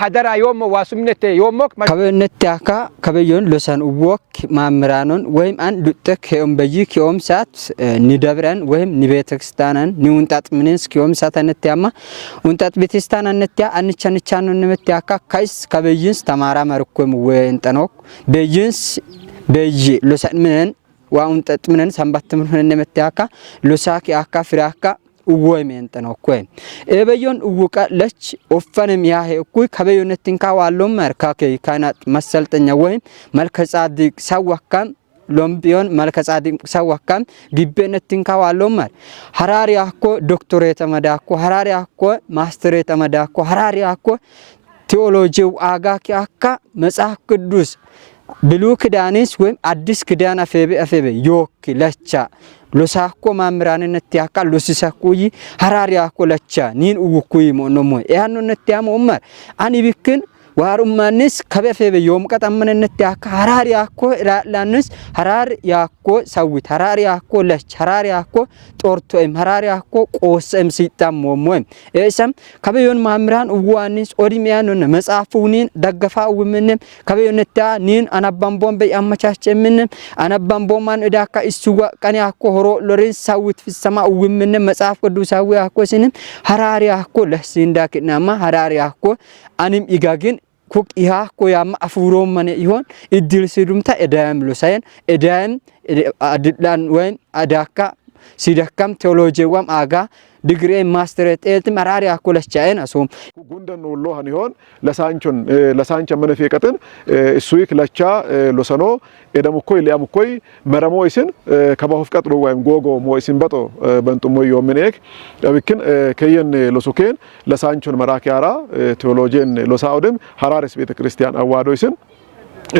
ሀደራ ዮም ዋሱምነት ዮምክ ከበነት ያካ ከበዮን ለሰን ወክ ማምራኖን ወይም አን ዱጥክ ሄም በይ ኪዮም ሳት ኒደብረን ወይም ኒቤተክስታናን ኒውንጣጥ ምንስ ኪዮም ሳታነት ያማ ወንጣጥ ቤተክስታናነት ያ አንቻንቻን ነመት ያካ ካይስ ከበይንስ ተማራ ማርኮም ወንጠኖክ በይንስ በይ ለሰን ምን ዋውንጣጥ ምንን ሰንባት ምን ነመት ያካ ለሳኪ አካ ፍራካ ወይሜንተኖ ኮይ ኤበዮን ውቃ ለች ኦፈንም ያሄ ኩይ ከበዮነትን ካዋሎም ማርካከ ካናት መሰልጠኛ ወይም መልከጻዲቅ ሰዋካም ሎምቢዮን መልከጻዲቅ ሰዋካም ግቤነትን ካዋሎም ማር ሐራሪያኮ ዶክተሬት ተመዳኮ ሐራሪያኮ ማስተሬት ተመዳኮ ሐራሪያኮ ቴዎሎጂው አጋኪ አካ መጽሐፍ ቅዱስ ብሉይ ኪዳንስ ወይም አዲስ ኪዳን አፈበ ዮክ ለቻ ሎሳኮ ማምራንነት ያካ ሎሲሳኩይ ሐራሪያኮ ለቻ ኒን ውኩይ ሞኖሞ ያንነት ያሞማ አኒ ቢክን ዋሩማንስ ከበፈበ ዮም ቀጠምነነት ያካ ሐራሪያኮ ላላንስ ሐራር ያኮ ሰዊት ሐራሪያኮ ለች ሐራሪያኮ ጦርቶም ሐራሪያኮ ቆሰም ሲጣሞሞም እሰም ከበዮን ማምራን ዋንስ ኦዲሚያኖን መጻፉኒን ደገፋውምን ከበዮነታ ኒን አናባምቦም በያመቻቸምን አናባምቦማን እዳካ ኢሱዋ ቀንያኮ ሆሮ ሎሬን ሰዊት ፍሰማ ውምን መጻፍ ቅዱሳዊ ያኮስን ሐራሪያኮ ለሲንዳክናማ ሐራሪያኮ አንም ኢጋግን ኩክ ኢሃ ኮያማ አፉሮም ማነ ይሆን እድል ሲዱምታ እዳም ሎሳየን እዳም አድላን ወይም አዳካ ሲደከም ቴዎሎጂዋም አጋ ዲግሪ ማስተሬት ኤልት መራሪ አኮለቻይን አሶም ጉንደን ወሎ ሀኒሆን ለሳንቸ መነፈቀትን እሱይክ ለቻ ሎሰኖ ኤደምኮይ ሊያምኮይ መረሞይስን ከባሁፍ ቀጥሎ ወይም ጎጎ ሞይስን በጦ በንጡሞ yomenek አብክን ከየን ሎሱኬን ለሳንቾን መራኪያራ ቴዎሎጂን ሎሳውድም ሐራርስ ቤተክርስቲያን አዋዶይስን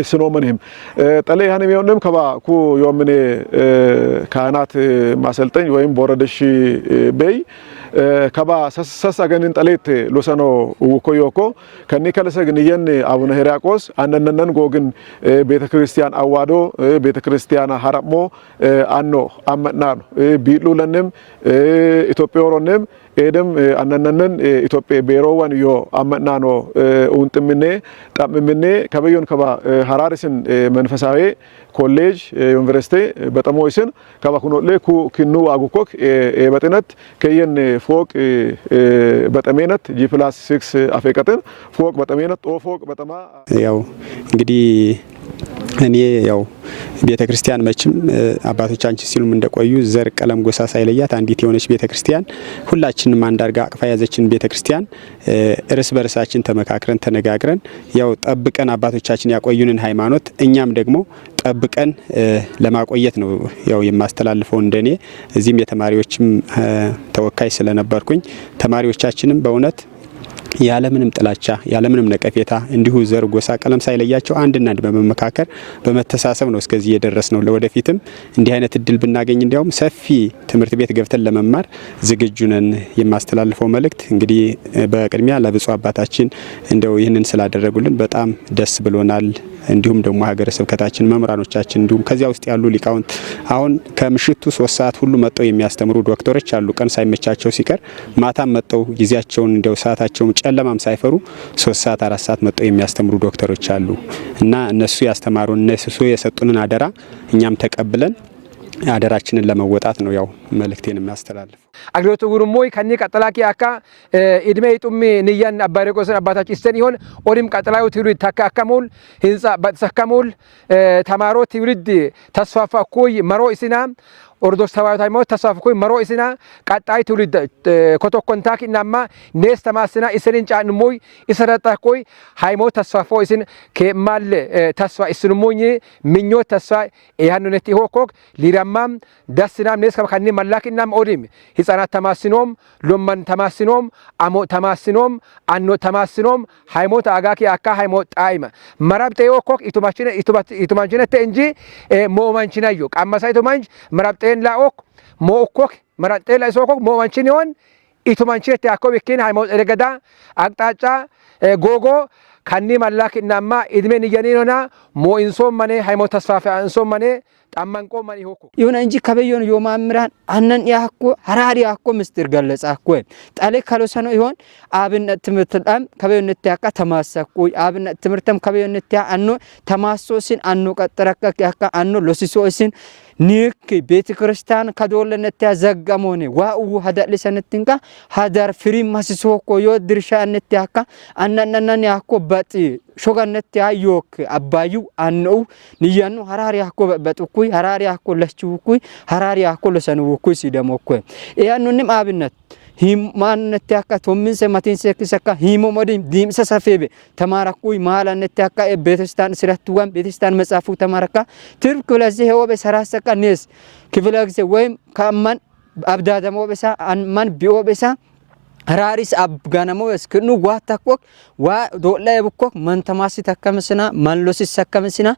እስኖ ምንም ጠለ ያኔ የሚሆንም ከባ ኩ yomene ካህናት ማሰልጠኝ ወይም ቦረደሽ በይ ከባ ሰሳገንን ጠሌት ሎሰኖ ውኮዮኮ ከኒ ከለሰግን የን አቡነ ሄራቆስ አንነነን ጎግን ቤተክርስቲያን አዋዶ ቤተክርስቲያን ሐራሞ አኖ አመናን ቢሉለንም ኢትዮጵያውሮንም ኤደም አንነነን ኢትዮጵያ ቤሮዋን ዮ አመናኖ ኡንጥምኔ ጣምምኔ ከበዮን ከባ ሐራርስን መንፈሳዊ ኮሌጅ ዩኒቨርሲቲ በጠሞይስን ከባ ኩኖሌ ኩ ክኑ አጉኮክ በጥነት ከየን ፎቅ በጠሜነት G+6 አፈቀተን ፎቅ በጠሜነት ፎቅ በጠማ ያው እንግዲህ እኔ ያው ቤተክርስቲያን መችም አባቶቻችን ሲሉም እንደቆዩ ዘር ቀለም ጎሳ ሳይለያት አንዲት የሆነች ቤተክርስቲያን ሁላችንም አንድ አርጋ አቅፋ ያዘችን ቤተክርስቲያን እርስ በርሳችን ተመካክረን ተነጋግረን ያው ጠብቀን አባቶቻችን ያቆዩንን ሃይማኖት እኛም ደግሞ ጠብቀን ለማቆየት ነው ያው የማስተላልፈው እንደኔ እዚህም የተማሪዎችም ተወካይ ስለነበርኩኝ ተማሪዎቻችንም በእውነት ያለምንም ጥላቻ ያለምንም ነቀፌታ እንዲሁ ዘር ጎሳ ቀለም ሳይለያቸው አንድና አንድ በመመካከር በመተሳሰብ ነው እስከዚህ የደረስነው ለወደፊትም እንዲህ አይነት እድል ብናገኝ እንዲያውም ሰፊ ትምህርት ቤት ገብተን ለመማር ዝግጁ ነን የማስተላልፈው መልእክት እንግዲህ በቅድሚያ ለብፁዕ አባታችን እንደው ይህንን ስላደረጉልን በጣም ደስ ብሎናል እንዲሁም ደግሞ ሀገረ ስብከታችን መምራኖቻችን እንዲሁም ከዚያ ውስጥ ያሉ ሊቃውንት አሁን ከምሽቱ 3 ሰዓት ሁሉ መጥተው የሚያስተምሩ ዶክተሮች አሉ ቀን ሳይመቻቸው ሲቀር ማታም መጥተው ጊዜያቸውን እንደው ሰዓታቸውን ጨለማም ሳይፈሩ 3 ሰዓት 4 ሰዓት መጥተው የሚያስተምሩ ዶክተሮች አሉ እና እነሱ ያስተማሩን እነሱ የሰጡንን አደራ እኛም ተቀብለን አደራችንን ለመወጣት ነው ያው መልእክቴን የሚያስተላልፍ አግሎቱ ጉሩሞይ ከኒ ቀጠላኪ አካ እድሜ ይጡሚ ንያን አባሬቆስን አባታችን ይስተን ይሆን ኦሪም ቀጠላዩ ትውልድ ተካከሙል ህንጻ በተሰከሙል ተማሮ ትውልድ ተስፋፋ ኮይ መሮ እስና ኦርቶዶክስ ተዋሕዶ ሃይማኖት ተስፋፋ መሮ እስና ቀጣይ ትውልድ ኮቶኮንታክ እናማ ኔስ ተማስና እስሪን ጫንሞይ ይሰረጣ ኮይ ሃይማኖት ተስፋፋ እስን ከማል ተስፋ እስንሞኝ ምኞት ተስፋ ያንነት ይሆኮክ ሊራማም ደስናም ኔስ ከከኒ መላክናም ኦዲም ህፃናት ተማስኖም ሎማን ተማስኖም አሞ ተማስኖም አኖ ተማስኖም ሃይማኖት አጋኪ አካ ሃይማኖት ጣይማ መራብጤ ይሆኮክ ኢቱማንችነ እንጂ ሞማንችናዮ ቃማሳይቶ ማንች መራብጤ ላኦክ ሞኦኮክ መራብጤ ላይሶኮክ ሞማንችን ይሆን ኢቱማንችነ ያኮ በኪን ሃይማኖት ረገዳ አቅጣጫ ጎጎ ከኒ መላክናማ እድሜን ይየኔና ሞኢንሶም ማኔ ሃይማኖት ተስፋፋ አንሶም ማኔ ጣማንቆ ማን ይሆኩ ይሁን እንጂ ከበዮን yomaምራን አነን ያኮ ሐራሪ ያኮ ምስጢር ገለጻኮ ጣለ ካሎሰኖ ይሆን አብነት ትምርትም ከበዮነት ያካ ተማሰኩ አብነት ትምርተም ከበዮነት ያ አኖ ተማሶሲን አኖ ቀጠረከ ያካ አኖ ሎሲሶሲን ኒክ ቤተክርስቲያን ከዶለነት ያዘጋሞኔ ዋኡ ሀዳልሰነትንካ ሀዳር ፍሪም ማስሶኮ ድርሻነት ያካ አነነነን ያኮ በጥ ሾጋነት ያዮክ አባዩ አነው ንያኑ ሐራሪ ያኮ በጥኩይ ሐራሪ ያኮ ለችውኩይ ሐራሪ ያኮ ለሰንውኩይ ሲደሞኩ ያኑንም አብነት himannet yakka tomminse matinse kisakka himo modim dimse safebe tamarakui mahalannet yakka ቤተክርስቲያን ስራቱዋን ቤተክርስቲያን መጻፉ ተማረካ ትርክ ለዚህ ሆበ ሰራሰካ ነስ ክፍለግዘ ወይም ከማን አብዳደሞ በሳ ማን ቢኦበሳ ራሪስ አብጋናሞ እስክኑ ዋታኮክ ዋ ዶላይ ብኮክ መንተማሲ ተከምስና ማንሎሲ ተከምስና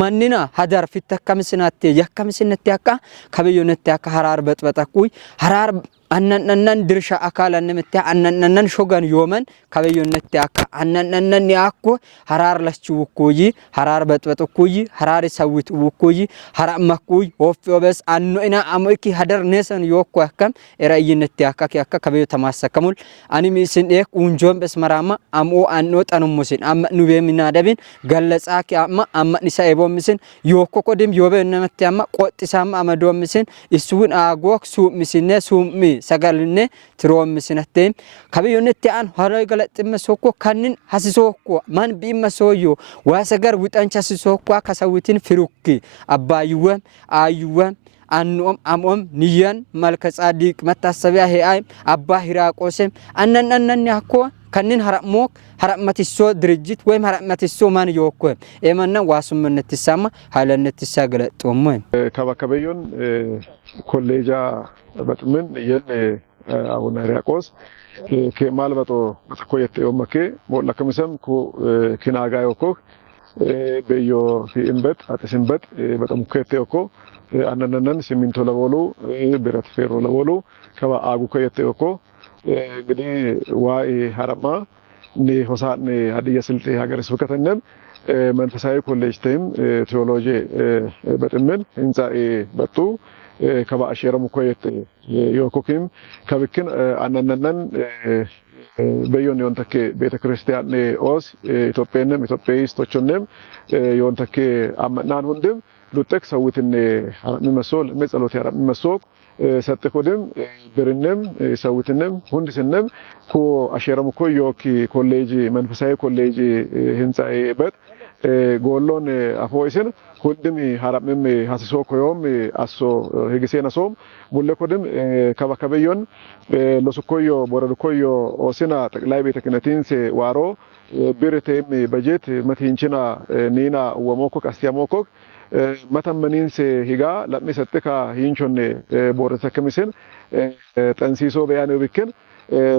ማንና ሀዳር ፊት ተከምስና ያከምስነት ያካ ከበዮነት ያካ ሐራር በጥበጣኩይ ሐራር አነነነን ድርሻ አካል አንምታ አነነነን ሾጋን yoman ከበዮነት ያካ አነነነን ያኮ ሐራር ለችውኩይ ሐራር በጥበጥኩይ ሐራር ሰዊት ውኩይ ሐራር መኩይ ወፍዮበስ አኖና አሞኪ ሀደር ነሰን yoku ያከም እራይነት ያካ ያካ ከበዮ ተማሰከሙል አኒሚስን ኤክ ኡንጆም በስመራማ አሞ አኖ ጠንሙስን አመኑ በሚናደብን ገለጻኪ አማ ንሳይቦምስን yoku ቆድም yoበነመትያማ ቆጥሳማ አመዶምስን እሱን አጎክ ሱምስነ ሱሚ ሰጋልነ ትሮም ስነተም ከበዮነት ያን ሐራይ ገለጥም ሶኮ ካንን ሐሲሶኮ ማን ቢመሶዮ ዋሰገር ውጣንቻ ሲሶኮ ከሰውቲን ፍሩክ አባዩወ አዩወ አንኦም አምኦም ንየን መልከ ጻዲቅ መታሰቢያ ሄአይ አባ ሂራቆስም አነን ያኮ ከንን ሀራሞክ ሀራመትሶ ድርጅት ወይም ሀራመትሶ ማን ይወኮ ኤመና ዋሱምነት ተሰማ ሀለነት ተሳገለጦም ከበከበዮን ኮሌጃ በጥምን የን አቡነ ሂራቆስ ከማል በጦ ኮየት ወመከ ሞላ ከመሰም ኩ ክናጋ ይወኮ በዮ ፊንበት አጥስንበት በጣም ኮየት ይወኮ አነነነን ሲሚንቶ ለቦሉ ብረት ፌሮ ለቦሉ ከባ አጉ ኮየት ይወኮ እንግዲህ ዋይ ሀረማ ኒ ሆሳን ሀዲያ ስልጤ ሀገረ ስብከተንም መንፈሳዊ ኮሌጅ ተም ቴዎሎጂ በጥምን ህንጻ በጡ ከባ አሸረሙ ኮየት ይወኮኪም ከብክን አነነነን በዮን ዮንተከ ቤተክርስቲያን ኦስ ኢትዮጵያንም ኢትዮጵያይስቶችንም ዮንተከ አመናን ሁንድም ሉጥቅ ሰውትን ሀረም መስል መጸሎት ያረም መስል ሰጥቆድም ብርንም ሰውትንም ሁንድስንም ኮ አሸረሙ ኮዮኪ ኮሌጅ መንፈሳዊ ኮሌጅ ህንጻ በት ጎሎን አፎይስን ሁንድም ሀረምም ሀስሶ ኮዮም አሶ ህግሴናሶም ሙለኮድም ከበከበዮን ለሱኮዮ ቦረዱኮዮ ኦሲና ጠቅላይ ቤተ ክህነቲንስ ዋሮ ብርቴም በጀት መቲንችና ኒና ወሞኮ ቀስቲያሞኮ መተመኒንስ ሂጋ ለሚሰጥካ ሂንቾን ቦረተ ከሚሰን ጠንሲሶ በያኔ ቢከን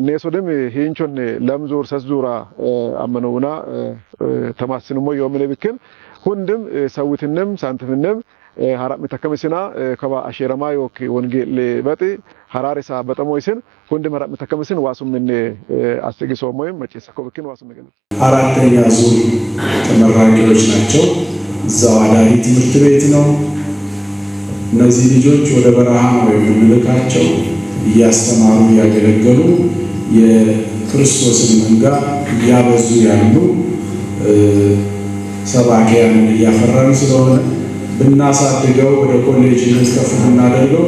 ኔሶደም ሂንቾን ለምዙር ሰዙራ አመኑና ተማስኑሞ የወመነ ቢከን ሁንድም ሰውትንም ሳንትምንም ሀራም ተከመሲና ከባ አሸረማ ዮክ ወንጌል በጥ ሀራሪሳ በጠሞይስን ሁንድም ሀራም ተከመሲን ዋሱም ምን አስተግሶ ሞይም መጨሰኮ ቢከን ዋሱም ገለ አራተኛ ዙር ተመራቂዎች ናቸው። እዛው አዳሪ ትምህርት ቤት ነው። እነዚህ ልጆች ወደ በረሃ ነው የምንልካቸው። እያስተማሩ ያገለገሉ የክርስቶስን መንጋ እያበዙ ያሉ ሰባኪያን እያፈራን ስለሆነ ብናሳድገው ወደ ኮሌጅነት ከፍ ብናደርገው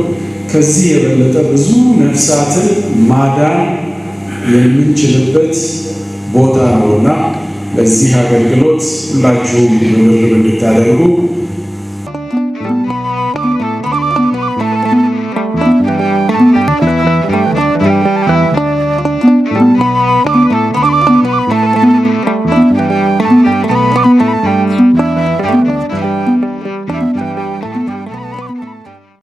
ከዚህ የበለጠ ብዙ ነፍሳትን ማዳን የምንችልበት ቦታ ነውና ለዚህ አገልግሎት ሁላችሁም ርብርብ እንድታደርጉ